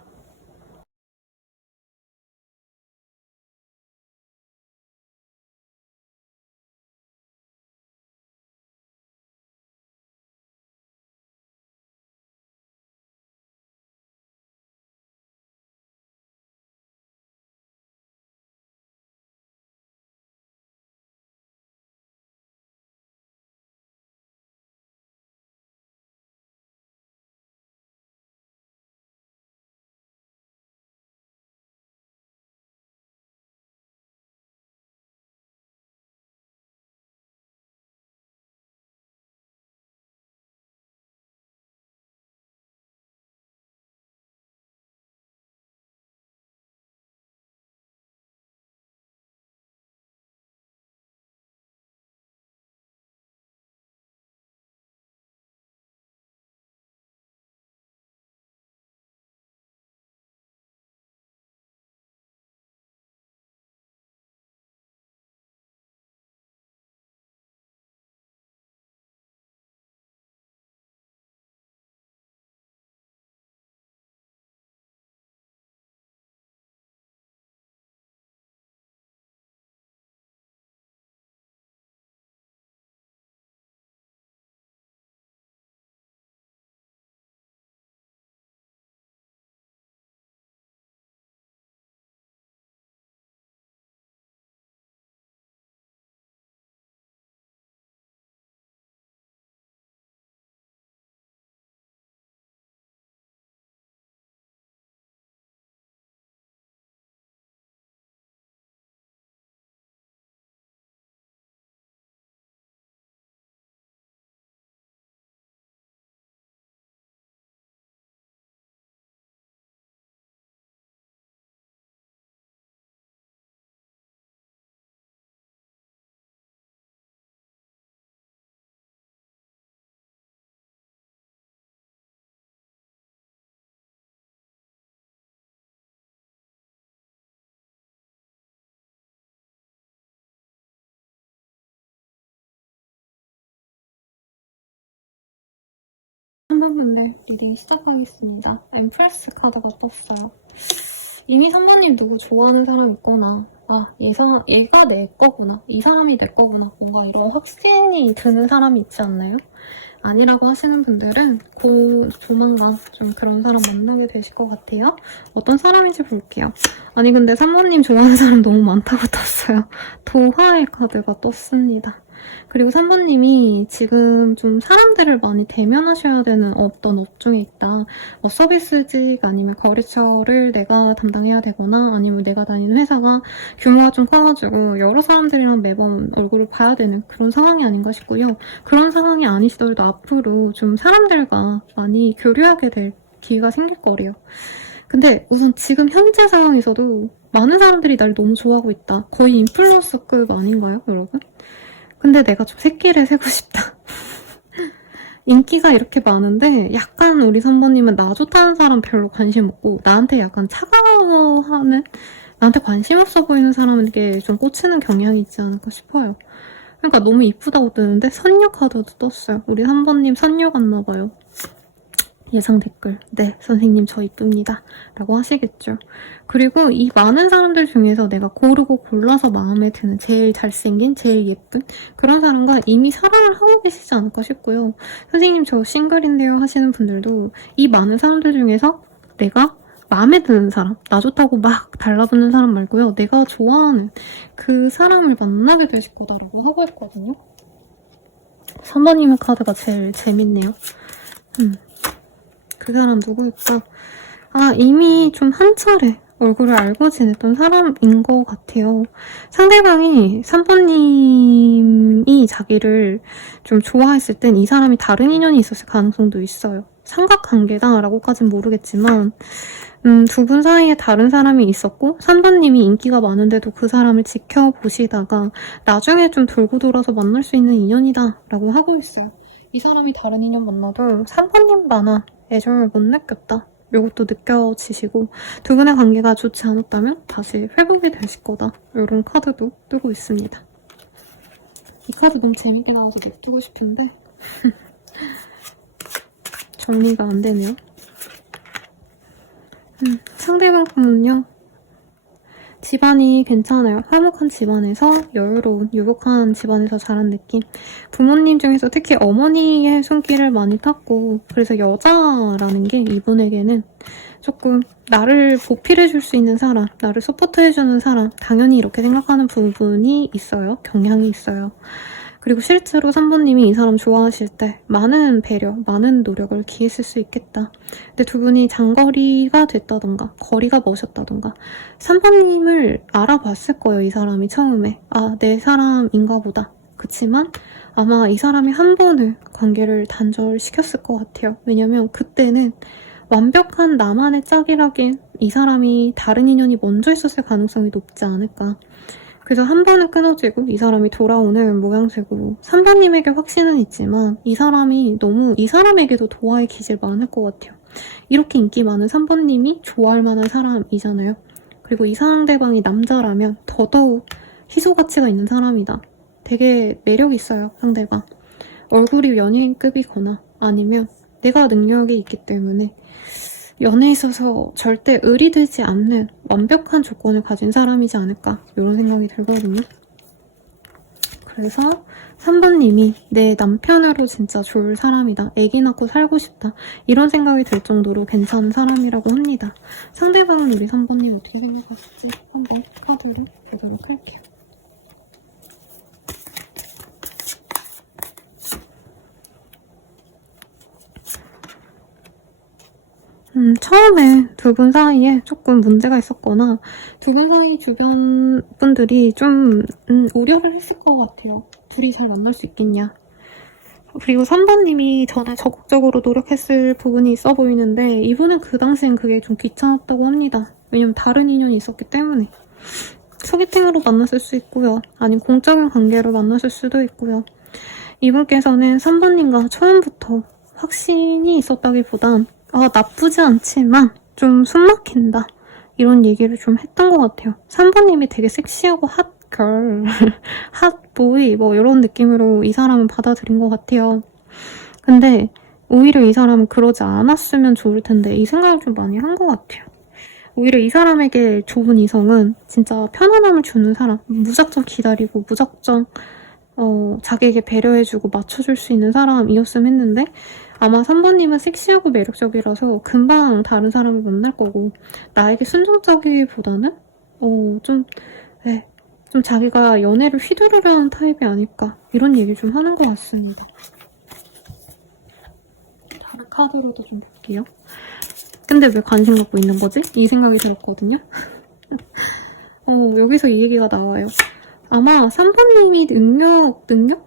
선배분들 리딩 시작하겠습니다. 엠프레스 카드가 떴어요. 이미 선배님 누구 좋아하는 사람 있거나 얘가 내 거구나, 이 사람이 내 거구나 뭔가 이런 확신이 드는 사람이 있지 않나요? 아니라고 하시는 분들은 조만간 좀 그런 사람 만나게 되실 것 같아요. 어떤 사람인지 볼게요. 아니 근데 산모님 좋아하는 사람 너무 많다고 떴어요. 도화의 카드가 떴습니다. 그리고 3번님이 지금 좀 사람들을 많이 대면하셔야 되는 어떤 업종에 있다. 뭐 서비스직 아니면 거래처를 내가 담당해야 되거나 아니면 내가 다니는 회사가 규모가 좀 커가지고 여러 사람들이랑 매번 얼굴을 봐야 되는 그런 상황이 아닌가 싶고요. 그런 상황이 아니시더라도 앞으로 좀 사람들과 많이 교류하게 될 기회가 생길 거래요. 근데 우선 지금 현재 상황에서도 많은 사람들이 날 너무 좋아하고 있다. 거의 인플루언서급 아닌가요, 여러분? 근데 내가 좀 새끼를 세고 싶다. 인기가 이렇게 많은데 약간 우리 선배님은 나 좋다는 사람 별로 관심 없고 나한테 약간 차가워하는, 나한테 관심 없어 보이는 사람에게 좀 꽂히는 경향이 있지 않을까 싶어요. 그러니까 너무 이쁘다고 뜨는데 선녀 카드도 떴어요. 우리 선배님 선녀 같나봐요. 예상 댓글, 네 선생님 저 이쁩니다 라고 하시겠죠. 그리고 이 많은 사람들 중에서 내가 고르고 골라서 마음에 드는 제일 잘생긴, 제일 예쁜 그런 사람과 이미 사랑을 하고 계시지 않을까 싶고요. 선생님 저 싱글인데요 하시는 분들도 이 많은 사람들 중에서 내가 마음에 드는 사람, 나 좋다고 막 달라붙는 사람 말고요, 내가 좋아하는 그 사람을 만나게 되실 거다라고 하고 있거든요. 3번님의 카드가 제일 재밌네요. 그 사람 누구일까? 아, 이미 좀 한 차례 얼굴을 알고 지냈던 사람인 것 같아요. 상대방이 3번님이 자기를 좀 좋아했을 땐 이 사람이 다른 인연이 있었을 가능성도 있어요. 삼각관계다라고까진 모르겠지만 두 분 사이에 다른 사람이 있었고 3번님이 인기가 많은데도 그 사람을 지켜보시다가 나중에 좀 돌고 돌아서 만날 수 있는 인연이다 라고 하고 있어요. 이 사람이 다른 인연 만나도 3번님만한 애정을 못 느꼈다. 이것도 느껴지시고 두 분의 관계가 좋지 않았다면 다시 회복이 되실 거다. 이런 카드도 뜨고 있습니다. 이 카드 너무 재밌게 나와서 냅두고 싶은데 정리가 안 되네요. 상대방 분은요. 집안이 괜찮아요. 화목한 집안에서 여유로운 유복한 집안에서 자란 느낌. 부모님 중에서 특히 어머니의 손길을 많이 탔고 그래서 여자라는 게 이분에게는 조금 나를 보필해줄 수 있는 사람, 나를 서포트해주는 사람, 당연히 이렇게 생각하는 부분이 있어요. 경향이 있어요. 그리고 실제로 3번님이 이 사람 좋아하실 때 많은 배려, 많은 노력을 기했을 수 있겠다. 근데 두 분이 장거리가 됐다던가 거리가 머셨다던가 3번님을 알아봤을 거예요. 이 사람이 처음에. 아, 내 사람인가 보다. 그치만 아마 이 사람이 한 번을 관계를 단절시켰을 것 같아요. 왜냐면 그때는 완벽한 나만의 짝이라긴 이 사람이 다른 인연이 먼저 있었을 가능성이 높지 않을까. 그래서 한 번은 끊어지고 이 사람이 돌아오는 모양새고 3번님에게 확신은 있지만 이 사람이 너무 이 사람에게도 도화의 기질 많을 것 같아요. 이렇게 인기 많은 3번님이 좋아할 만한 사람이잖아요. 그리고 이 상대방이 남자라면 더더욱 희소 가치가 있는 사람이다. 되게 매력 있어요, 상대방. 얼굴이 연예인급이거나 아니면 내가 능력이 있기 때문에 연애에 있어서 절대 의리되지 않는 완벽한 조건을 가진 사람이지 않을까 이런 생각이 들거든요. 그래서 3번님이 내 남편으로 진짜 좋을 사람이다. 애기 낳고 살고 싶다. 이런 생각이 들 정도로 괜찮은 사람이라고 합니다. 상대방은 우리 3번님 어떻게 생각하실지 한번 카드를 보도록 할게요. 처음에 두 분 사이에 조금 문제가 있었거나 두 분 사이 주변 분들이 좀 우려를 했을 것 같아요. 둘이 잘 만날 수 있겠냐. 그리고 3번님이 전에 적극적으로 노력했을 부분이 있어 보이는데 이분은 그 당시엔 그게 좀 귀찮았다고 합니다. 왜냐면 다른 인연이 있었기 때문에. 소개팅으로 만났을 수 있고요. 아니면 공적인 관계로 만났을 수도 있고요. 이분께서는 3번님과 처음부터 확신이 있었다기보단 아, 나쁘지 않지만 좀 숨막힌다. 이런 얘기를 좀 했던 것 같아요. 3번님이 되게 섹시하고 핫걸, 핫보이 뭐 이런 느낌으로 이 사람은 받아들인 것 같아요. 근데 오히려 이 사람은 그러지 않았으면 좋을 텐데 이 생각을 좀 많이 한 것 같아요. 오히려 이 사람에게 좋은 이성은 진짜 편안함을 주는 사람, 무작정 기다리고 무작정 자기에게 배려해주고 맞춰줄 수 있는 사람이었으면 했는데 아마 3번님은 섹시하고 매력적이라서 금방 다른 사람을 만날 거고 나에게 순종적이기보다는 좀 자기가 연애를 휘두르려는 타입이 아닐까 이런 얘기를 좀 하는 것 같습니다. 다른 카드로도 좀 볼게요. 근데 왜 관심 갖고 있는 거지? 이 생각이 들었거든요. 여기서 이 얘기가 나와요. 아마 3번님이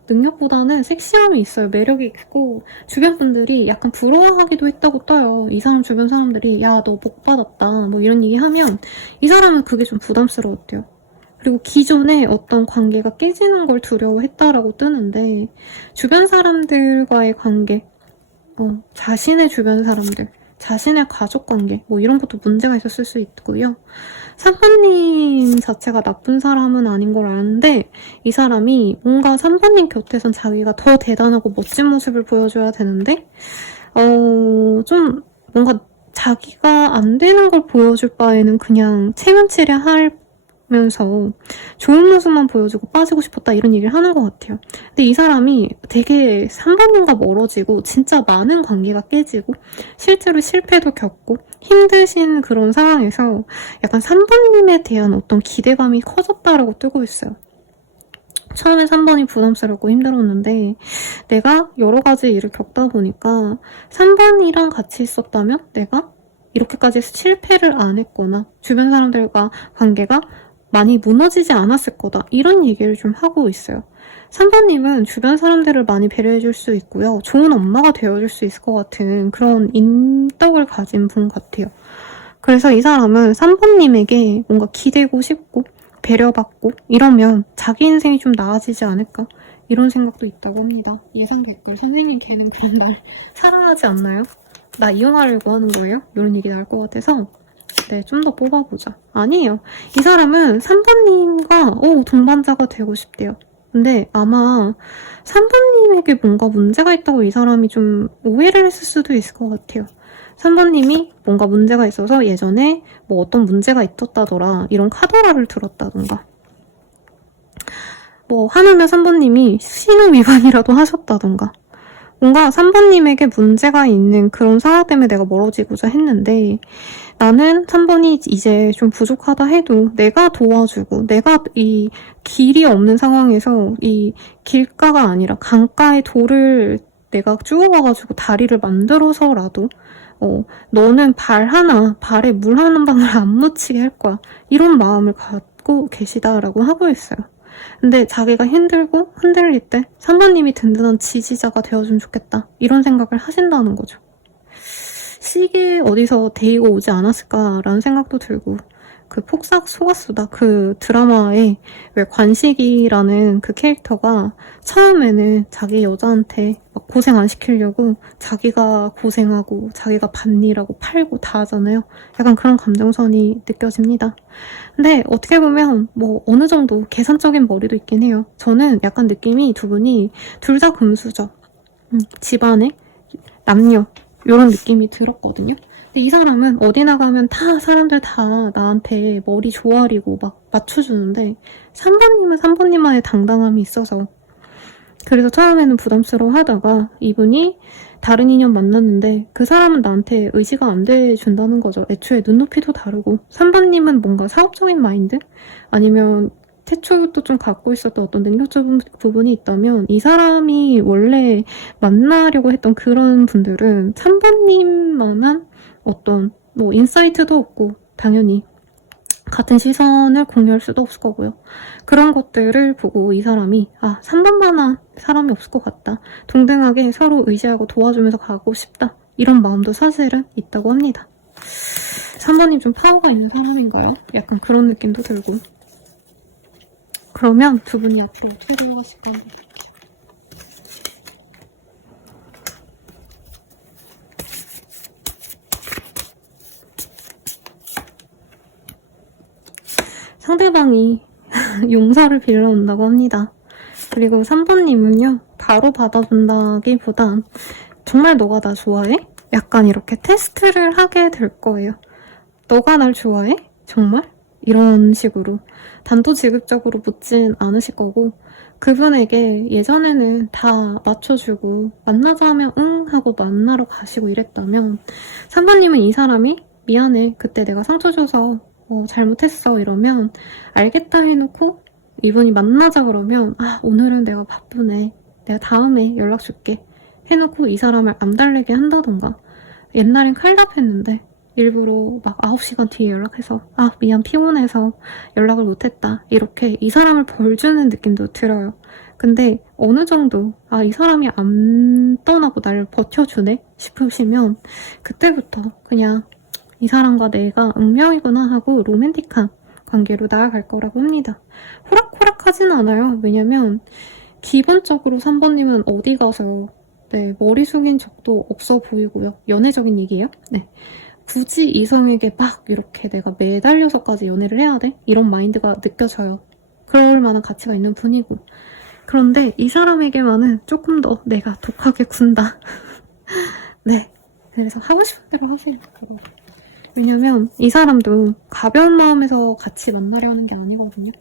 능력보다는 섹시함이 있어요. 매력이 있고, 주변 분들이 약간 부러워하기도 했다고 떠요. 이 사람 주변 사람들이, 야, 너 복 받았다. 뭐 이런 얘기 하면, 이 사람은 그게 좀 부담스러웠대요. 그리고 기존에 어떤 관계가 깨지는 걸 두려워했다라고 뜨는데, 주변 사람들과의 관계, 자신의 주변 사람들, 자신의 가족 관계, 뭐 이런 것도 문제가 있었을 수 있고요. 3번님 자체가 나쁜 사람은 아닌 걸 아는데, 이 사람이 뭔가 3번님 곁에선 자기가 더 대단하고 멋진 모습을 보여줘야 되는데, 좀 뭔가 자기가 안 되는 걸 보여줄 바에는 그냥 체면치레 하면서 좋은 모습만 보여주고 빠지고 싶었다 이런 얘기를 하는 것 같아요. 근데 이 사람이 되게 3번님과 멀어지고 진짜 많은 관계가 깨지고 실제로 실패도 겪고 힘드신 그런 상황에서 약간 3번님에 대한 어떤 기대감이 커졌다라고 뜨고 있어요. 처음에 3번이 부담스럽고 힘들었는데 내가 여러 가지 일을 겪다 보니까 3번이랑 같이 있었다면 내가 이렇게까지 실패를 안 했거나 주변 사람들과 관계가 많이 무너지지 않았을 거다. 이런 얘기를 좀 하고 있어요. 3번님은 주변 사람들을 많이 배려해줄 수 있고요. 좋은 엄마가 되어줄 수 있을 것 같은 그런 인덕을 가진 분 같아요. 그래서 이 사람은 3번님에게 뭔가 기대고 싶고 배려받고 이러면 자기 인생이 좀 나아지지 않을까? 이런 생각도 있다고 합니다. 예상 댓글, 선생님 걔는 그런 날 사랑하지 않나요? 나 이혼하려고 하는 거예요? 이런 얘기 나올 것 같아서 네, 좀 더 뽑아보자. 아니에요. 이 사람은 3번님과 동반자가 되고 싶대요. 근데 아마 3번님에게 뭔가 문제가 있다고 이 사람이 좀 오해를 했을 수도 있을 것 같아요. 3번님이 뭔가 문제가 있어서 예전에 뭐 어떤 문제가 있었다더라 이런 카더라를 들었다던가 뭐 하물며 3번님이 신호 위반이라도 하셨다던가 뭔가 3번님에게 문제가 있는 그런 상황 때문에 내가 멀어지고자 했는데 나는 3번이 이제 좀 부족하다 해도 내가 도와주고 내가 이 길이 없는 상황에서 이 길가가 아니라 강가의 돌을 내가 주워와가지고 다리를 만들어서라도 너는 발에 물 한 방울 안 묻히게 할 거야. 이런 마음을 갖고 계시다라고 하고 있어요. 근데 자기가 힘들고 흔들릴 때 3번님이 든든한 지지자가 되어주면 좋겠다. 이런 생각을 하신다는 거죠. 시계 어디서 데이고 오지 않았을까라는 생각도 들고 그 폭삭 속았수다 그 드라마에 왜 관식이라는 그 캐릭터가 처음에는 자기 여자한테 막 고생 안 시키려고 자기가 고생하고 자기가 밭일하고 팔고 다 하잖아요. 약간 그런 감정선이 느껴집니다. 근데 어떻게 보면 뭐 어느 정도 계산적인 머리도 있긴 해요. 저는 약간 느낌이 두 분이 둘 다 금수저, 집안에 남녀 이런 느낌이 들었거든요. 근데 이 사람은 어디 나가면 사람들 다 나한테 머리 조아리고 막 맞춰주는데 3번님은 3번님만의 당당함이 있어서 그래서 처음에는 부담스러워 하다가 이분이 다른 인연 만났는데 그 사람은 나한테 의지가 안 돼준다는 거죠. 애초에 눈높이도 다르고 3번님은 뭔가 사업적인 마인드? 아니면 태초부터 좀 갖고 있었던 어떤 능력적인 부분이 있다면 이 사람이 원래 만나려고 했던 그런 분들은 3번님만한 어떤 뭐 인사이트도 없고 당연히 같은 시선을 공유할 수도 없을 거고요. 그런 것들을 보고 이 사람이 3번만한 사람이 없을 것 같다. 동등하게 서로 의지하고 도와주면서 가고 싶다. 이런 마음도 사실은 있다고 합니다. 3번님 좀 파워가 있는 사람인가요? 약간 그런 느낌도 들고. 그러면 두 분이 앞으로 어떻게 들어가실까요? 상대방이 용서를 빌려온다고 합니다. 그리고 3번님은요, 바로 받아준다기보단 정말 너가 나 좋아해? 약간 이렇게 테스트를 하게 될 거예요. 너가 날 좋아해? 정말? 이런 식으로 단도직입적으로 묻진 않으실 거고 그분에게 예전에는 다 맞춰주고 만나자 하면 응 하고 만나러 가시고 이랬다면 3번님은 이 사람이 미안해 그때 내가 상처 줘서 잘못했어 이러면 알겠다 해놓고 이분이 만나자 그러면 오늘은 내가 바쁘네 내가 다음에 연락 줄게 해놓고 이 사람을 암달래게 한다던가 옛날엔 칼답했는데 일부러 막 9시간 뒤에 연락해서 아 미안 피곤해서 연락을 못했다 이렇게 이 사람을 벌 주는 느낌도 들어요. 근데 어느 정도 아 이 사람이 안 떠나고 나를 버텨주네 싶으시면 그때부터 그냥 이 사람과 내가 운명이구나 하고 로맨틱한 관계로 나아갈 거라고 합니다. 호락호락하진 않아요. 왜냐면 기본적으로 3번님은 어디 가서 네, 머리 숙인 적도 없어 보이고요. 연애적인 얘기예요? 네. 굳이 이성에게 막 이렇게 내가 매달려서까지 연애를 해야 돼? 이런 마인드가 느껴져요. 그럴 만한 가치가 있는 분이고. 그런데 이 사람에게만은 조금 더 내가 독하게 군다. 네. 그래서 하고 싶은 대로 하세요. 왜냐면 이 사람도 가벼운 마음에서 같이 만나려 하는 게 아니거든요.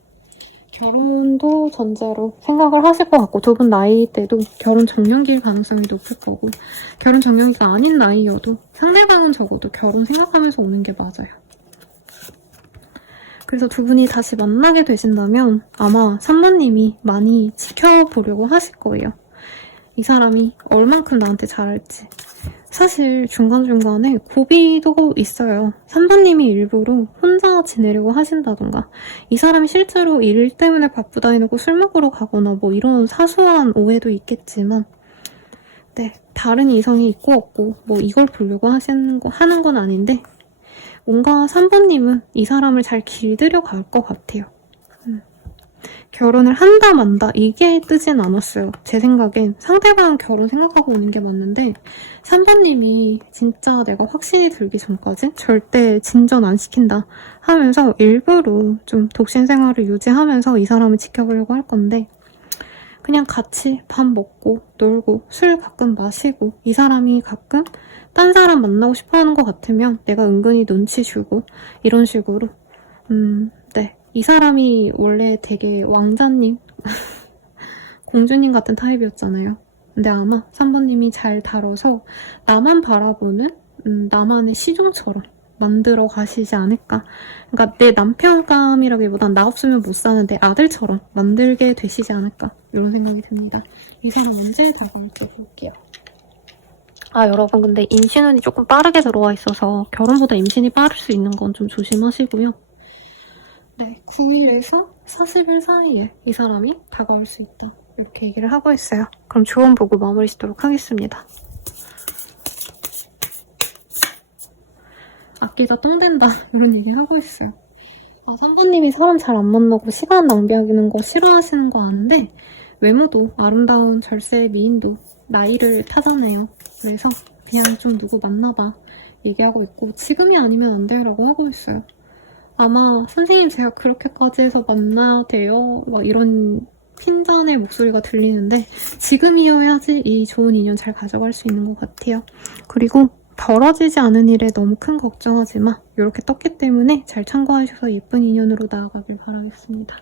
결혼도 전제로 생각을 하실 것 같고 두 분 나이대도 결혼 적령기일 가능성이 높을 거고 결혼 적령기가 아닌 나이여도 상대방은 적어도 결혼 생각하면서 오는 게 맞아요. 그래서 두 분이 다시 만나게 되신다면 아마 3번님이 많이 지켜보려고 하실 거예요. 이 사람이 얼만큼 나한테 잘할지. 사실 중간중간에 고비도 있어요. 3번님이 일부러 혼자 지내려고 하신다던가 이 사람이 실제로 일 때문에 바쁘다 해놓고 술 먹으러 가거나 뭐 이런 사소한 오해도 있겠지만 네, 다른 이성이 있고 없고 뭐 이걸 보려고 하는 건 아닌데 뭔가 3번님은 이 사람을 잘 길들여 갈 것 같아요. 결혼을 한다 만다 이게 뜨진 않았어요. 제 생각엔 상대방 결혼 생각하고 오는 게 맞는데 3번님이 진짜 내가 확신이 들기 전까지 절대 진전 안 시킨다 하면서 일부러 좀 독신 생활을 유지하면서 이 사람을 지켜보려고 할 건데 그냥 같이 밥 먹고 놀고 술 가끔 마시고 이 사람이 가끔 딴 사람 만나고 싶어하는 것 같으면 내가 은근히 눈치 주고 이런 식으로 네. 이 사람이 원래 되게 왕자님, 공주님 같은 타입이었잖아요. 근데 아마 3번님이 잘 다뤄서 나만 바라보는 나만의 시종처럼 만들어 가시지 않을까. 그러니까 내 남편감이라기보단 나 없으면 못 사는 내 아들처럼 만들게 되시지 않을까. 이런 생각이 듭니다. 이 사람 언제 다가올지 볼게요. 아 여러분 근데 임신운이 조금 빠르게 들어와 있어서 결혼보다 임신이 빠를 수 있는 건 좀 조심하시고요. 네, 9일에서 40일 사이에 이 사람이 다가올 수 있다. 이렇게 얘기를 하고 있어요. 그럼 조언 보고 마무리 짓도록 하겠습니다. 아끼다 똥된다 이런 얘기 하고 있어요. 아, 3번님이 사람 잘 안 만나고 시간 낭비하는 거 싫어하시는 거 아는데 외모도 아름다운 절세 미인도 나이를 타잖아요. 그래서 그냥 좀 누구 만나봐 얘기하고 있고 지금이 아니면 안 돼라고 하고 있어요. 아마 선생님 제가 그렇게까지 해서 만나야 돼요? 막 이런 핀잔의 목소리가 들리는데 지금이어야지 이 좋은 인연 잘 가져갈 수 있는 것 같아요. 그리고 벌어지지 않은 일에 너무 큰 걱정하지 마. 이렇게 떴기 때문에 잘 참고하셔서 예쁜 인연으로 나아가길 바라겠습니다.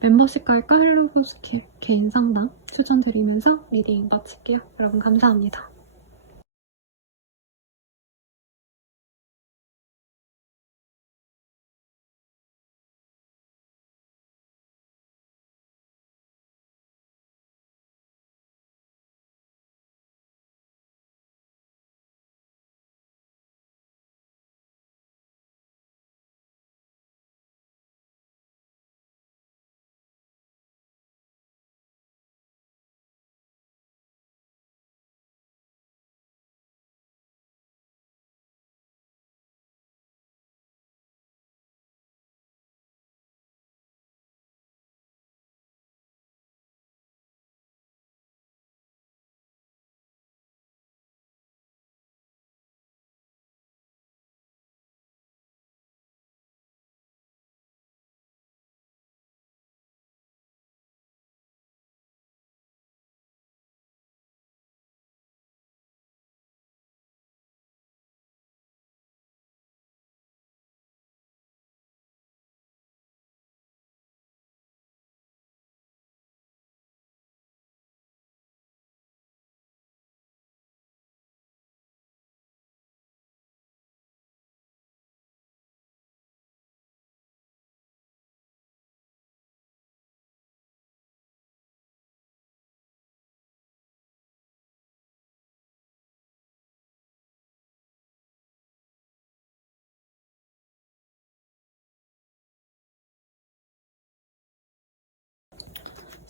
멤버십 가입과 헬로우 스킬 개인 상담 추천드리면서 리딩 마칠게요. 여러분 감사합니다.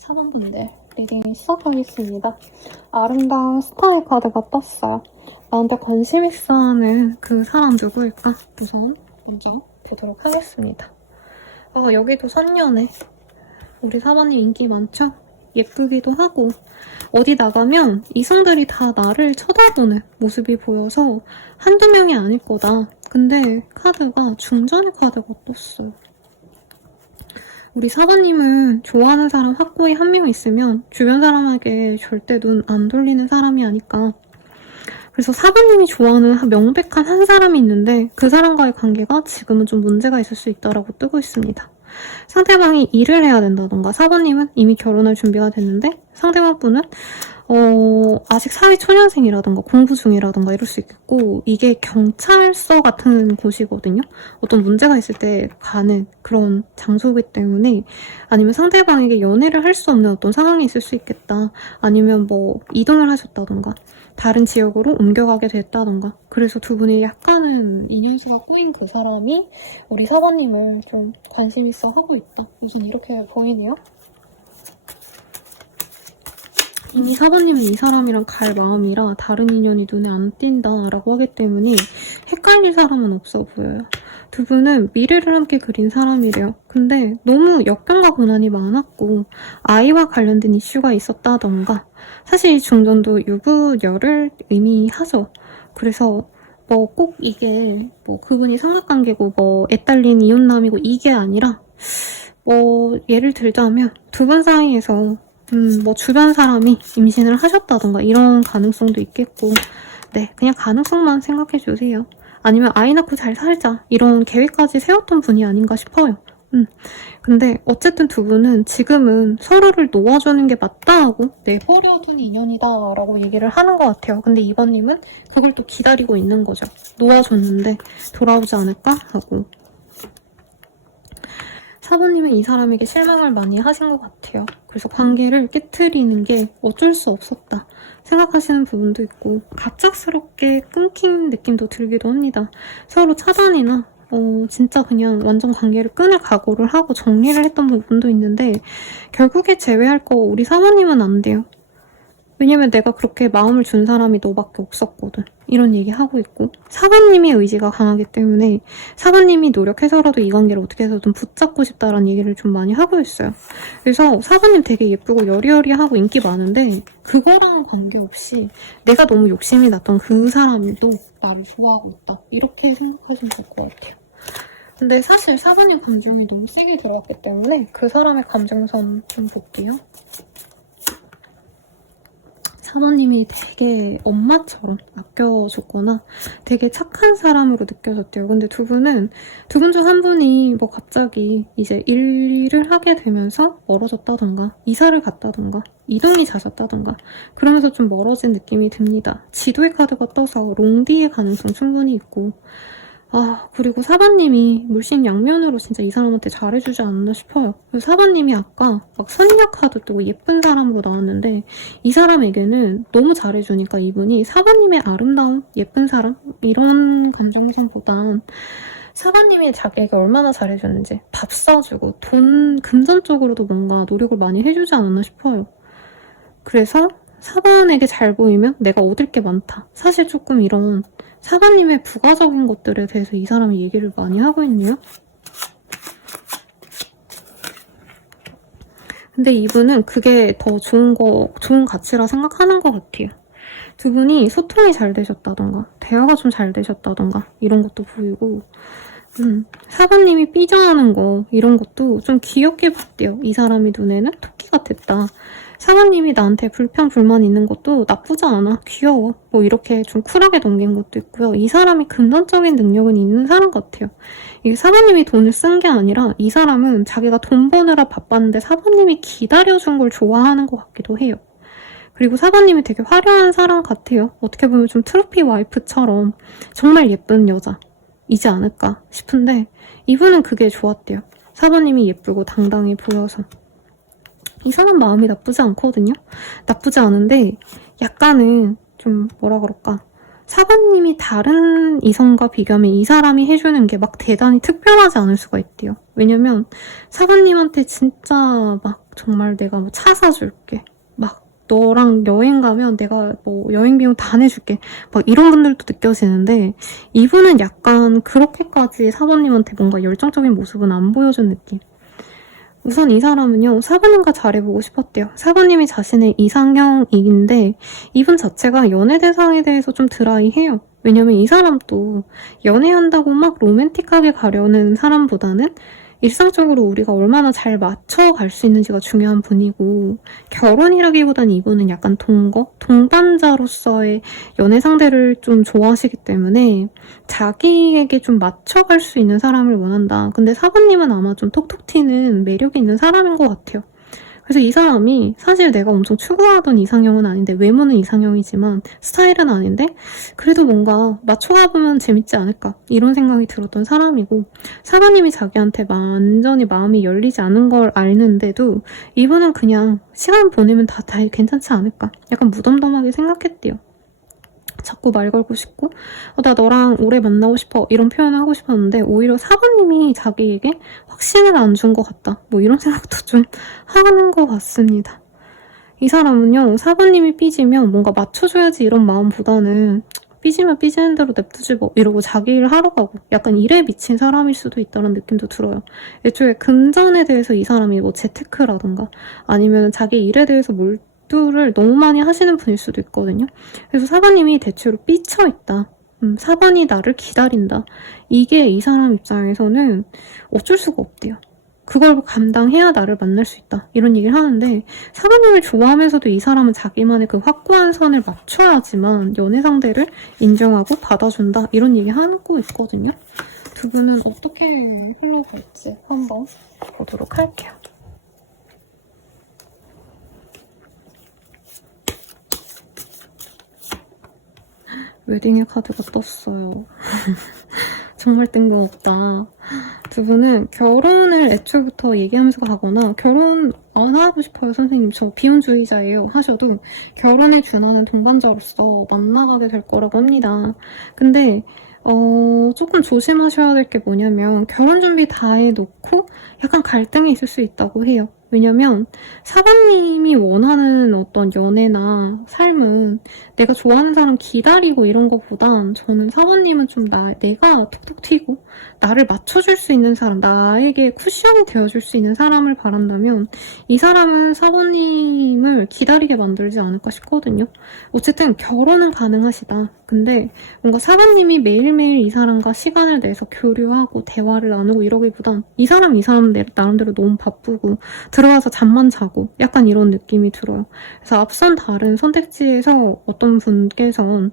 4번분들 리딩 시작하겠습니다. 아름다운 스타의 카드가 떴어요. 나한테 관심 있어 하는 그 사람 누구일까? 우선 먼저 보도록 하겠습니다. 여기도 선녀네. 우리 4번님 인기 많죠? 예쁘기도 하고 어디 나가면 이성들이 다 나를 쳐다보는 모습이 보여서 한두 명이 아닐 거다. 근데 카드가 중전의 카드가 떴어요. 우리 4번님은 좋아하는 사람 확고히 한 명 있으면 주변 사람에게 절대 눈 안 돌리는 사람이 아닐까. 그래서 4번님이 좋아하는 명백한 한 사람이 있는데 그 사람과의 관계가 지금은 좀 문제가 있을 수 있다라고 뜨고 있습니다. 상대방이 일을 해야 된다던가 4번님은 이미 결혼할 준비가 됐는데 상대방 분은 아직 사회 초년생이라던가 공부 중이라던가 이럴 수 있겠고 이게 경찰서 같은 곳이거든요. 어떤 문제가 있을 때 가는 그런 장소이기 때문에 아니면 상대방에게 연애를 할 수 없는 어떤 상황이 있을 수 있겠다. 아니면 뭐 이동을 하셨다던가 다른 지역으로 옮겨가게 됐다던가 그래서 두 분이 약간은 인연수가 꼬인 그 사람이 우리 4번님을 좀 관심 있어 하고 있다. 우선 이렇게 보이네요. 이미 4번님은 이 사람이랑 갈 마음이라 다른 인연이 눈에 안 띈다라고 하기 때문에 헷갈릴 사람은 없어 보여요. 두 분은 미래를 함께 그린 사람이래요. 근데 너무 역경과 고난이 많았고 아이와 관련된 이슈가 있었다던가 사실 이 중전도 유부녀를 의미하죠. 그래서 뭐 꼭 이게 뭐 그분이 삼각관계고 뭐 애딸린 이혼남이고 이게 아니라 뭐 예를 들자면 두 분 사이에서 뭐 주변 사람이 임신을 하셨다던가 이런 가능성도 있겠고 네 그냥 가능성만 생각해주세요. 아니면 아이 낳고 잘 살자 이런 계획까지 세웠던 분이 아닌가 싶어요. 근데 어쨌든 두 분은 지금은 서로를 놓아주는 게 맞다 하고 내버려둔 인연이다 라고 얘기를 하는 것 같아요. 근데 2번님은 그걸 또 기다리고 있는 거죠. 놓아줬는데 돌아오지 않을까 하고 4번님은 이 사람에게 실망을 많이 하신 것 같아요. 그래서 관계를 깨트리는 게 어쩔 수 없었다 생각하시는 부분도 있고 갑작스럽게 끊긴 느낌도 들기도 합니다. 서로 차단이나 진짜 그냥 완전 관계를 끊을 각오를 하고 정리를 했던 부분도 있는데 결국에 제외할 거 우리 4번님은 안 돼요. 왜냐면 내가 그렇게 마음을 준 사람이 너밖에 없었거든. 이런 얘기 하고 있고 4번님의 의지가 강하기 때문에 4번님이 노력해서라도 이 관계를 어떻게 해서든 붙잡고 싶다라는 얘기를 좀 많이 하고 있어요. 그래서 4번님 되게 예쁘고 여리여리하고 인기 많은데 그거랑 관계없이 내가 너무 욕심이 났던 그 사람도 나를 좋아하고 있다. 이렇게 생각하시면 될 것 같아요. 근데 사실 4번님 감정이 너무 세게 들어갔기 때문에 그 사람의 감정선 좀 볼게요. 4번님이 되게 엄마처럼 아껴줬거나 되게 착한 사람으로 느껴졌대요. 근데 두 분 중 한 분이 뭐 갑자기 이제 일을 하게 되면서 멀어졌다던가 이사를 갔다던가 이동이 잦았다던가 그러면서 좀 멀어진 느낌이 듭니다. 지도의 카드가 떠서 롱디의 가능성 충분히 있고 그리고 4번님이 물심양면으로 진짜 이 사람한테 잘해주지 않나 싶어요. 4번님이 아까 막 선녀 카드 뜨고 예쁜 사람으로 나왔는데 이 사람에게는 너무 잘해주니까 이분이 4번님의 아름다운 예쁜 사람 이런 감정선보단 4번님이 자기에게 얼마나 잘해줬는지 밥 사주고 돈 금전적으로도 뭔가 노력을 많이 해주지 않았나 싶어요. 그래서 4번에게 잘 보이면 내가 얻을 게 많다. 사실 조금 이런 4번님의 부가적인 것들에 대해서 이 사람이 얘기를 많이 하고 있네요. 근데 이분은 그게 더 좋은 가치라 생각하는 것 같아요. 두 분이 소통이 잘 되셨다던가 대화가 좀 잘 되셨다던가 이런 것도 보이고 4번님이 삐져하는 거 이런 것도 좀 귀엽게 봤대요. 이 사람이 눈에는 토끼 같았다. 4번님이 나한테 불만 있는 것도 나쁘지 않아. 귀여워. 뭐 이렇게 좀 쿨하게 넘긴 것도 있고요. 이 사람이 금전적인 능력은 있는 사람 같아요. 이게 4번님이 돈을 쓴 게 아니라 이 사람은 자기가 돈 버느라 바빴는데 4번님이 기다려준 걸 좋아하는 것 같기도 해요. 그리고 4번님이 되게 화려한 사람 같아요. 어떻게 보면 좀 트로피 와이프처럼 정말 예쁜 여자이지 않을까 싶은데 이분은 그게 좋았대요. 4번님이 예쁘고 당당해 보여서. 이 사람 마음이 나쁘지 않거든요. 나쁘지 않은데 약간은 좀 뭐라 그럴까 4번님이 다른 이성과 비교하면 이 사람이 해주는 게 막 대단히 특별하지 않을 수가 있대요. 왜냐면 4번님한테 진짜 막 정말 내가 뭐 차 사줄게. 막 너랑 여행 가면 내가 뭐 여행 비용 다 내줄게. 막 이런 분들도 느껴지는데 이분은 약간 그렇게까지 사부님한테 뭔가 열정적인 모습은 안 보여준 느낌. 우선 이 사람은요, 사부님과 잘해보고 싶었대요. 사부님이 자신의 이상형인데 이분 자체가 연애 대상에 대해서 좀 드라이해요. 왜냐면 이 사람도 연애한다고 막 로맨틱하게 가려는 사람보다는 일상적으로 우리가 얼마나 잘 맞춰갈 수 있는지가 중요한 분이고, 결혼이라기보다는 이분은 약간 동반자로서의 연애 상대를 좀 좋아하시기 때문에 자기에게 좀 맞춰갈 수 있는 사람을 원한다. 근데 사부님은 아마 좀 톡톡 튀는 매력이 있는 사람인 것 같아요. 그래서 이 사람이 사실 내가 엄청 추구하던 이상형은 아닌데, 외모는 이상형이지만 스타일은 아닌데 그래도 뭔가 맞춰가보면 재밌지 않을까 이런 생각이 들었던 사람이고, 사부님이 자기한테 완전히 마음이 열리지 않은 걸 아는데도 이분은 그냥 시간 보내면 다 괜찮지 않을까, 약간 무덤덤하게 생각했대요. 자꾸 말 걸고 싶고 나 너랑 오래 만나고 싶어 이런 표현을 하고 싶었는데 오히려 사부님이 자기에게 확신을 안 준 것 같다, 뭐 이런 생각도 좀 하는 것 같습니다. 이 사람은요, 사부님이 삐지면 뭔가 맞춰줘야지 이런 마음보다는 삐지면 삐지는 대로 냅두지 뭐 이러고 자기 일 하러 가고 약간 일에 미친 사람일 수도 있다는 느낌도 들어요. 애초에 금전에 대해서 이 사람이 뭐 재테크라던가 아니면 자기 일에 대해서 몰두를 너무 많이 하시는 분일 수도 있거든요. 그래서 사부님이 대체로 삐쳐있다, 사부님이 나를 기다린다, 이게 이 사람 입장에서는 어쩔 수가 없대요. 그걸 감당해야 나를 만날 수 있다, 이런 얘기를 하는데, 사부님을 좋아하면서도 이 사람은 자기만의 그 확고한 선을 맞춰야지만 연애 상대를 인정하고 받아준다, 이런 얘기 하고 있거든요. 두 분은 어떻게 흘러갈지 한번 보도록 할게요. 웨딩의 카드가 떴어요. 정말 뜬금없다. 두 분은 결혼을 애초부터 얘기하면서 가거나 결혼 안 하고 싶어요 선생님, 저 비혼주의자예요 하셔도 결혼에 준하는 동반자로서 만나가게 될 거라고 합니다. 근데 조금 조심하셔야 될 게 뭐냐면, 결혼 준비 다 해놓고 약간 갈등이 있을 수 있다고 해요. 왜냐면 사부님이 원하는 어떤 연애나 삶은 내가 좋아하는 사람 기다리고 이런 것보단, 저는 사부님은 좀 내가 톡톡 튀고 나를 맞춰줄 수 있는 사람, 나에게 쿠션이 되어줄 수 있는 사람을 바란다면 이 사람은 사부님을 기다리게 만들지 않을까 싶거든요. 어쨌든 결혼은 가능하시다. 근데 뭔가 사부님이 매일매일 이 사람과 시간을 내서 교류하고 대화를 나누고 이러기보단 이 사람 나름대로 너무 바쁘고 들어와서 잠만 자고 약간 이런 느낌이 들어요. 그래서 앞선 다른 선택지에서 어떤 분께선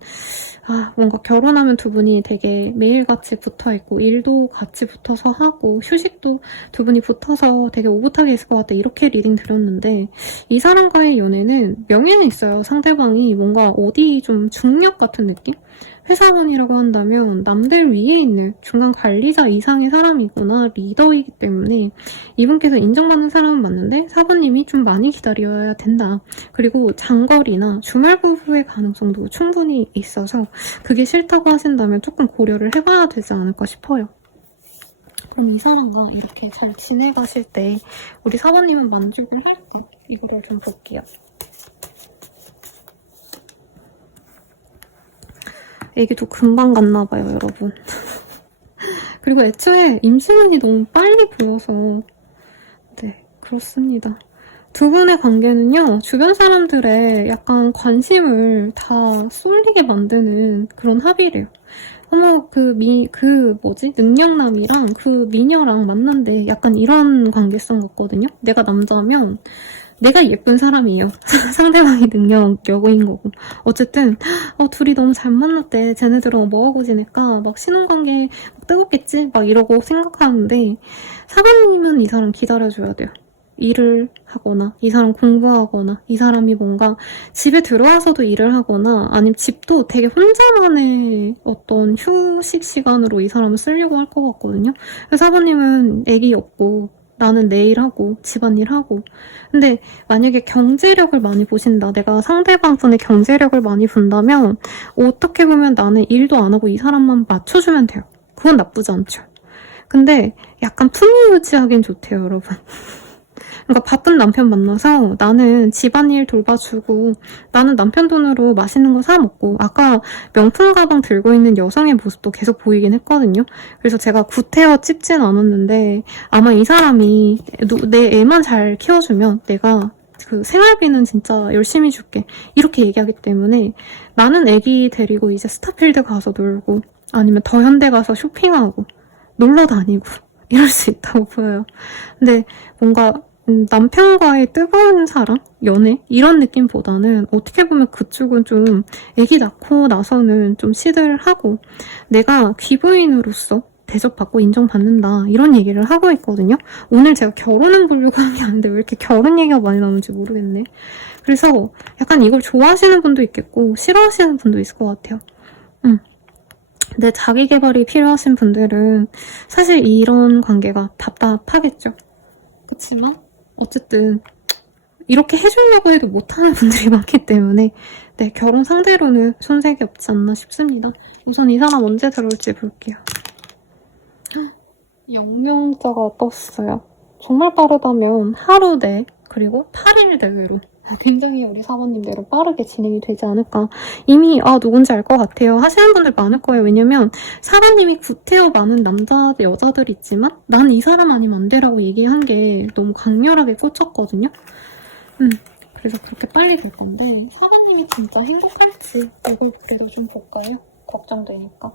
뭔가 결혼하면 두 분이 되게 매일같이 붙어있고 일도 같이 붙어서 하고 휴식도 두 분이 붙어서 되게 오붓하게 있을 것 같다, 이렇게 리딩 드렸는데, 이 사람과의 연애는 명예는 있어요. 상대방이 뭔가 어디 좀 중력 같은 느낌? 회사원이라고 한다면 남들 위에 있는 중간 관리자 이상의 사람이거나 리더이기 때문에 이분께서 인정받는 사람은 맞는데 사부님이 좀 많이 기다려야 된다. 그리고 장거리나 주말 부부의 가능성도 충분히 있어서 그게 싫다고 하신다면 조금 고려를 해봐야 되지 않을까 싶어요. 그럼 이 사람과 이렇게 잘 지내가실 때 우리 사부님은 만족을 할까? 이거를 좀 볼게요. 애기도 금방 갔나봐요, 여러분. 그리고 애초에 임신운이 너무 빨리 보여서 네, 그렇습니다. 두 분의 관계는요, 주변 사람들의 약간 관심을 다 쏠리게 만드는 그런 합의래요. 어머, 능력남이랑 그 미녀랑 만난데 약간 이런 관계성 같거든요? 내가 남자면 내가 예쁜 사람이에요. 상대방이 능력 여고인 거고. 어쨌든 둘이 너무 잘 만났대. 쟤네들은 뭐하고 지낼까? 막 신혼관계 뜨겁겠지? 막 이러고 생각하는데, 사부님은 이 사람 기다려줘야 돼요. 일을 하거나 이 사람 공부하거나 이 사람이 뭔가 집에 들어와서도 일을 하거나 아니면 집도 되게 혼자만의 어떤 휴식 시간으로 이 사람을 쓰려고 할 것 같거든요. 그래서 사부님은 애기 없고 나는 내 일하고 집안일 하고. 근데 만약에 경제력을 많이 보신다, 내가 상대방 분의 경제력을 많이 본다면 어떻게 보면 나는 일도 안 하고 이 사람만 맞춰주면 돼요. 그건 나쁘지 않죠. 근데 약간 풍요유지하긴 좋대요, 여러분. 그러니까 바쁜 남편 만나서 나는 집안일 돌봐주고 나는 남편 돈으로 맛있는 거 사 먹고 아까 명품 가방 들고 있는 여성의 모습도 계속 보이긴 했거든요. 그래서 제가 구태여 찝진 않았는데 아마 이 사람이 내 애만 잘 키워주면 내가 그 생활비는 진짜 열심히 줄게 이렇게 얘기하기 때문에 나는 애기 데리고 이제 스타필드 가서 놀고 아니면 더현대 가서 쇼핑하고 놀러 다니고 이럴 수 있다고 보여요. 근데 뭔가 남편과의 뜨거운 사랑? 연애? 이런 느낌보다는 어떻게 보면 그쪽은 좀 애기 낳고 나서는 좀 시들을 하고 내가 귀부인으로서 대접받고 인정받는다 이런 얘기를 하고 있거든요. 오늘 제가 결혼은 보려고 한 게 아닌데 왜 이렇게 결혼 얘기가 많이 나오는지 모르겠네. 그래서 약간 이걸 좋아하시는 분도 있겠고 싫어하시는 분도 있을 것 같아요. 근데 자기 개발이 필요하신 분들은 사실 이런 관계가 답답하겠죠. 그렇지만 어쨌든 이렇게 해주려고 해도 못하는 분들이 많기 때문에 네, 결혼 상대로는 손색이 없지 않나 싶습니다. 우선 이 사람 언제 들어올지 볼게요. 영명자가 떴어요. 정말 빠르다면 하루 내 그리고 8일 내외로 굉장히 우리 사모님대로 빠르게 진행이 되지 않을까. 이미 누군지 알 것 같아요. 하시는 분들 많을 거예요. 왜냐면 사모님이 구태여 많은 남자 여자들 있지만 난 이 사람 아니면 안 돼라고 얘기한 게 너무 강렬하게 꽂혔거든요. 그래서 그렇게 빨리 될 건데 사모님이 진짜 행복할지 이걸 그래도 좀 볼까요? 걱정되니까.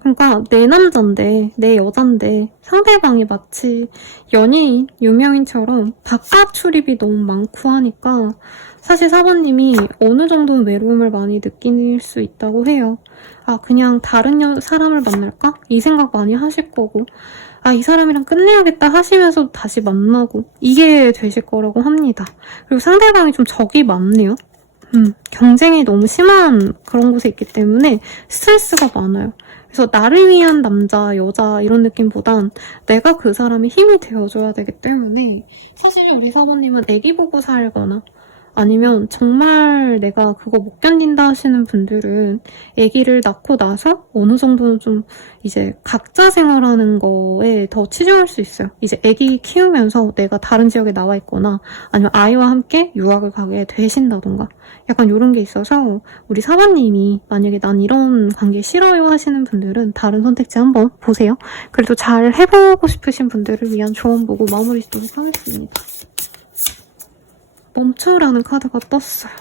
그러니까 내 남잔데 내 여잔데 상대방이 마치 연예인, 유명인처럼 바깥 출입이 너무 많고 하니까 사실 사모님이 어느 정도는 외로움을 많이 느낄 수 있다고 해요. 그냥 다른 사람을 만날까? 이 생각 많이 하실 거고 이 사람이랑 끝내야겠다 하시면서 다시 만나고 이게 되실 거라고 합니다. 그리고 상대방이 좀 적이 많네요. 경쟁이 너무 심한 그런 곳에 있기 때문에 스트레스가 많아요. 그래서 나를 위한 남자, 여자 이런 느낌보단 내가 그 사람의 힘이 되어줘야 되기 때문에 사실 우리 사모님은 애기 보고 살거나 아니면 정말 내가 그거 못 견딘다 하시는 분들은 아기를 낳고 나서 어느 정도는 좀 이제 각자 생활하는 거에 더 치중할 수 있어요. 이제 아기 키우면서 내가 다른 지역에 나와 있거나 아니면 아이와 함께 유학을 가게 되신다던가 약간 이런 게 있어서 우리 사모님이 만약에 난 이런 관계 싫어요 하시는 분들은 다른 선택지 한번 보세요. 그래도 잘 해보고 싶으신 분들을 위한 조언 보고 마무리 짓도록 하겠습니다. 멈춰라는 카드가 떴어요.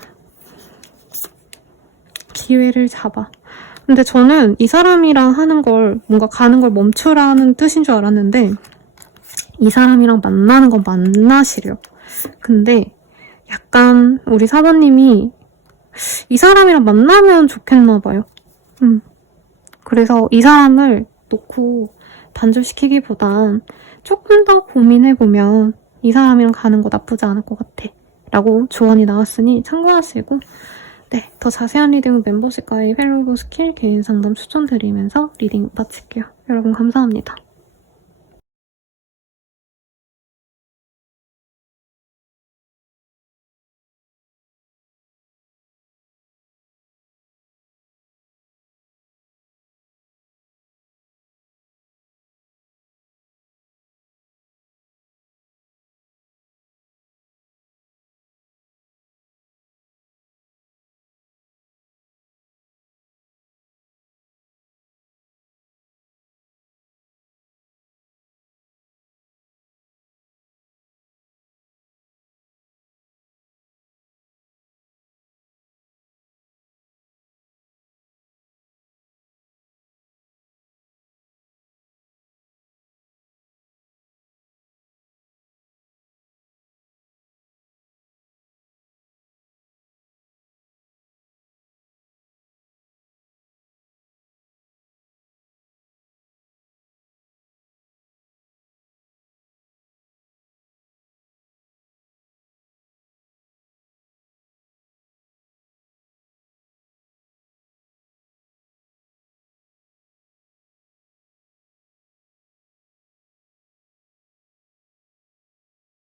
기회를 잡아. 근데 저는 이 사람이랑 하는 걸 뭔가 가는 걸 멈추라는 뜻인 줄 알았는데 이 사람이랑 만나는 건 만나시려. 근데 약간 우리 사모님이 이 사람이랑 만나면 좋겠나 봐요. 그래서 이 사람을 놓고 단절시키기보단 조금 더 고민해보면 이 사람이랑 가는 거 나쁘지 않을 것 같아. 라고 조언이 나왔으니 참고하시고 네, 더 자세한 리딩은 멤버십 가입 헬로우 스킬 개인 상담 추천드리면서 리딩 마칠게요. 여러분 감사합니다.